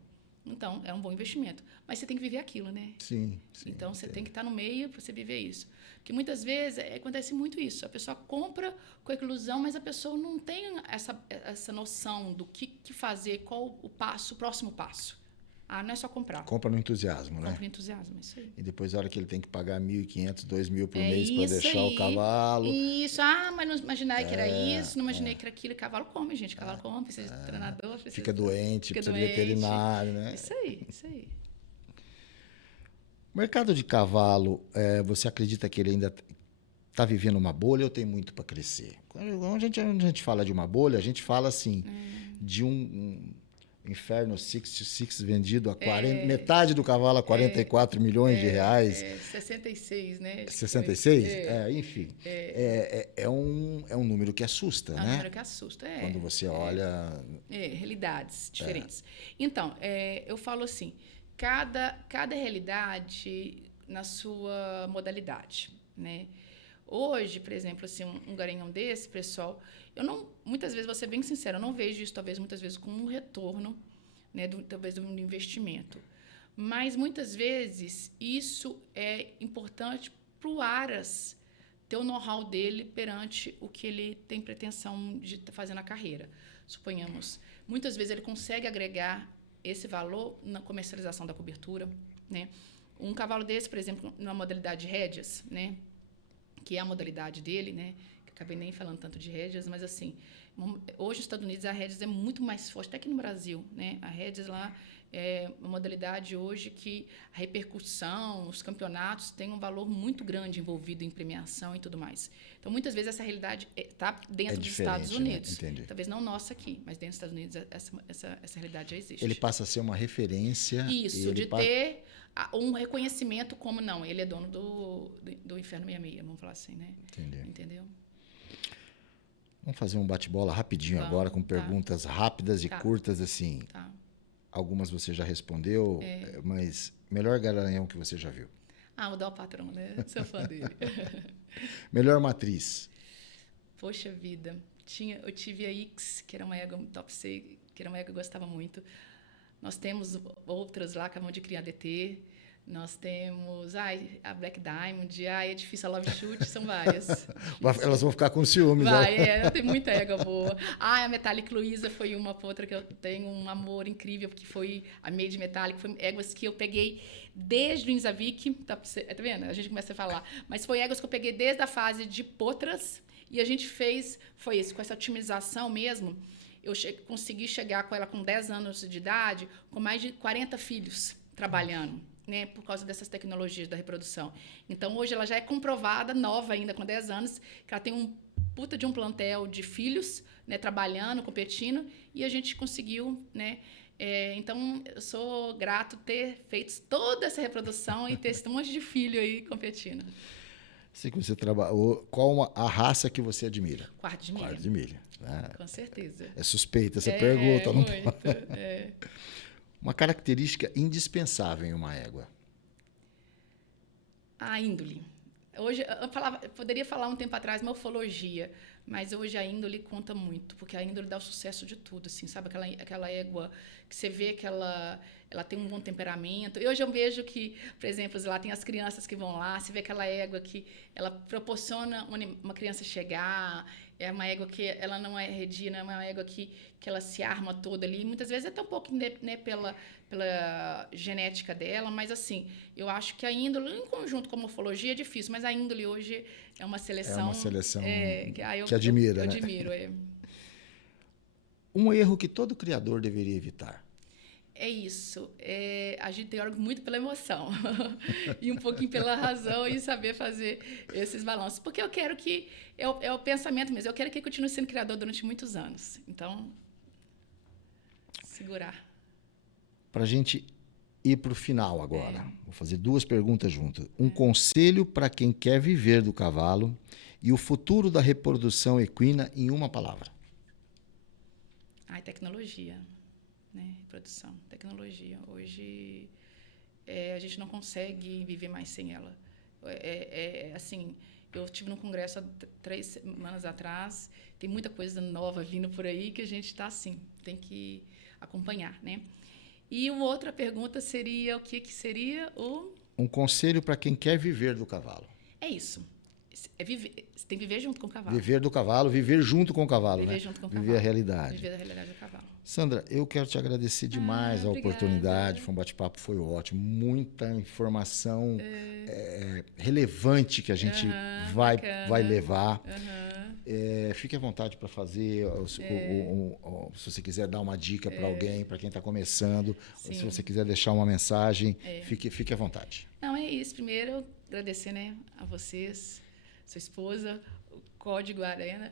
Então, é um bom investimento. Mas você tem que viver aquilo, né? Sim. Então, você tem que estar no meio para você viver isso. Porque muitas vezes acontece muito isso. A pessoa compra com a ilusão, mas a pessoa não tem essa noção do que fazer, qual o próximo passo. Não é só comprar. Compra no entusiasmo, né? Compra no entusiasmo, isso aí. E depois, a hora que ele tem que pagar 1.500, 2.000 por mês para deixar o cavalo. Isso. Mas não imaginei que era isso, não imaginei que era aquilo. Cavalo come, gente. Cavalo come, precisa de treinador. Fica doente, precisa de veterinário, né? Isso aí. O mercado de cavalo, você acredita que ele ainda está vivendo uma bolha ou tem muito para crescer? Quando a gente fala de uma bolha, a gente fala assim, de um Inferno 66 vendido a 40, metade do cavalo a 44 milhões de reais. 66, né? 66? Enfim. É um número que assusta, né? É um número que assusta, Quando você olha... realidades diferentes. Então, eu falo assim, cada realidade na sua modalidade, né? Hoje, por exemplo, assim, um garanhão desse, pessoal, muitas vezes, vou ser bem sincera, eu não vejo isso, talvez, muitas vezes, como um retorno, né, talvez, do investimento. Mas, muitas vezes, isso é importante para o Aras ter o know-how dele perante o que ele tem pretensão de fazer na carreira. Suponhamos, muitas vezes ele consegue agregar esse valor na comercialização da cobertura, né? Um cavalo desse, por exemplo, na modalidade rédeas, né? Que é a modalidade dele, né? Que acabei nem falando tanto de rédeas, mas assim, hoje nos Estados Unidos a rédeas é muito mais forte, até aqui no Brasil, né? A rédeas lá é uma modalidade hoje que a repercussão, os campeonatos têm um valor muito grande envolvido em premiação e tudo mais. Então, muitas vezes essa realidade está dentro dos Estados Unidos. Né? Entendi. Talvez não nossa aqui, mas dentro dos Estados Unidos essa realidade já existe. Ele passa a ser uma referência. Isso, de ter um reconhecimento como não, ele é dono do Inferno 66, vamos falar assim, né? Entendi. Entendeu? Vamos fazer um bate-bola rapidinho agora, com perguntas rápidas e curtas, assim. Tá. Algumas você já respondeu, mas melhor garanhão que você já viu? O Dal Patrão, né? Sou fã dele. Melhor matriz? Poxa vida. Eu tive a X, que era uma égua top C, que era uma égua que eu gostava muito. Nós temos outras lá, acabamos de criar DT. Nós temos a Black Diamond, é difícil, a Love Shoot, são várias. Elas vão ficar com ciúmes. Eu tenho muita égua boa. A Metallic Luisa foi uma outra que eu tenho um amor incrível, porque foi a Made Metallic, foi éguas que eu peguei desde o Inzavik, tá vendo? A gente começa a falar. Mas foi éguas que eu peguei desde a fase de potras, e a gente foi isso, com essa otimização mesmo. Eu consegui chegar com ela com 10 anos de idade, com mais de 40 filhos trabalhando. Né, por causa dessas tecnologias da reprodução. Então, hoje ela já é comprovada, nova ainda, com 10 anos, que ela tem um puta de um plantel de filhos, né, trabalhando, competindo, e a gente conseguiu, né? Então, eu sou grato ter feito toda essa reprodução e ter esse monte de filho aí competindo. Sei que você trabalhou. Qual a raça que você admira? Quarto de milha. Quarto de milha. Com certeza. É suspeita essa pergunta. Muito, não... Uma característica indispensável em uma égua? A índole. Hoje, eu poderia falar um tempo atrás morfologia, mas hoje a índole conta muito, porque a índole dá o sucesso de tudo, assim, sabe? Aquela égua que você vê que ela tem um bom temperamento. E hoje eu vejo que, por exemplo, lá tem as crianças que vão lá, você vê aquela égua que ela proporciona uma criança chegar, é uma égua que ela não é redia, não é uma égua que ela se arma toda ali. Muitas vezes é até um pouco, né, pela genética dela, mas assim, eu acho que a índole, em conjunto com a morfologia, é difícil, mas a índole hoje é uma seleção... É uma seleção que admira, eu né? admiro, Um erro que todo criador deveria evitar? É isso. A gente tem órgão muito pela emoção e um pouquinho pela razão e saber fazer esses balanços. Porque eu quero que... É o pensamento mesmo. Eu quero que ele continue sendo criador durante muitos anos. Então, segurar. Para a gente ir para o final agora. Vou fazer 2 perguntas juntas. Um conselho para quem quer viver do cavalo e o futuro da reprodução equina em uma palavra. Tecnologia. Né? Reprodução, tecnologia. Hoje, a gente não consegue viver mais sem ela. Assim, eu estive num congresso há 3 semanas atrás, tem muita coisa nova vindo por aí que a gente está assim, tem que acompanhar, né? E uma outra pergunta seria, o que seria o... Um conselho para quem quer viver do cavalo. É isso. Você tem que viver junto com o cavalo. Viver do cavalo, viver junto com o cavalo, viver né? Junto com o viver cavalo. A realidade. Viver a realidade do cavalo. Sandra, eu quero te agradecer demais a oportunidade. Foi um bate-papo, foi ótimo. Muita informação relevante que a gente vai levar. Fique à vontade para fazer, se você quiser dar uma dica para alguém, para quem está começando, se você quiser deixar uma mensagem, fique à vontade. Não, é isso. Primeiro, agradecer, né, a vocês, sua esposa, o Código Arena,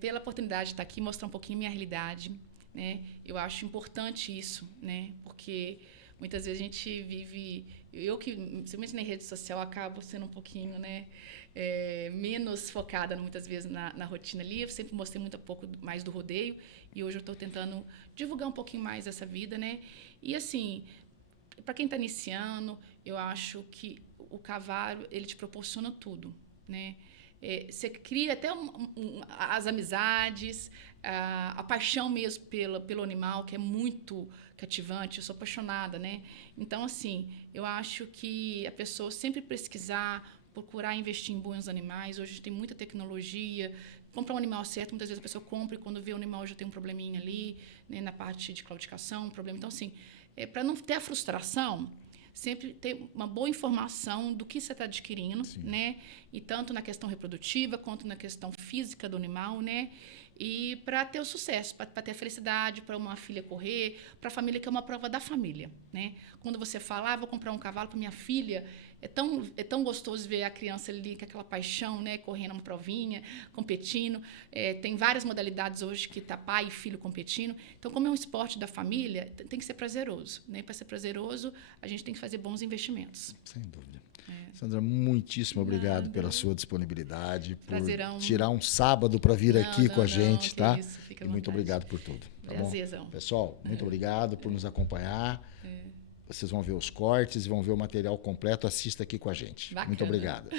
pela oportunidade de estar aqui, mostrar um pouquinho minha realidade. Né? Eu acho importante isso, né? Porque muitas vezes a gente vive... Eu que, principalmente na rede social, acabo sendo um pouquinho, né, menos focada muitas vezes na rotina ali. Eu sempre mostrei muito pouco mais do rodeio e hoje eu estou tentando divulgar um pouquinho mais essa vida, né? E assim, para quem está iniciando, eu acho que o cavalo ele te proporciona tudo, né? você cria até as amizades, a paixão mesmo pelo animal, que é muito cativante. Eu sou apaixonada, né? Então, assim, eu acho que a pessoa sempre pesquisar, procurar investir em bons animais. Hoje tem muita tecnologia. Comprar um animal certo, muitas vezes a pessoa compra e quando vê o animal já tem um probleminha ali, né, na parte de claudicação, um problema. Então, assim, para não ter a frustração, sempre ter uma boa informação do que você está adquirindo, né? E tanto na questão reprodutiva quanto na questão física do animal, né? E para ter o sucesso, para ter a felicidade, para uma filha correr, para a família, que é uma prova da família, né? Quando você fala, vou comprar um cavalo para minha filha, é tão gostoso ver a criança ali com aquela paixão, né? Correndo uma provinha, competindo. Tem várias modalidades hoje que tá pai e filho competindo. Então, como é um esporte da família, tem que ser prazeroso, né? Para ser prazeroso, a gente tem que fazer bons investimentos. Sem dúvida. Sandra, muitíssimo obrigado pela sua disponibilidade, Prazerão. por tirar um sábado para vir aqui com a gente, tá? Isso, fica à e muito vontade. obrigado por tudo. Tá Prazerzão. bom? Pessoal, muito obrigado por nos acompanhar. Vocês vão ver os cortes, vão ver o material completo. Assista aqui com a gente. Bacana. Muito obrigado.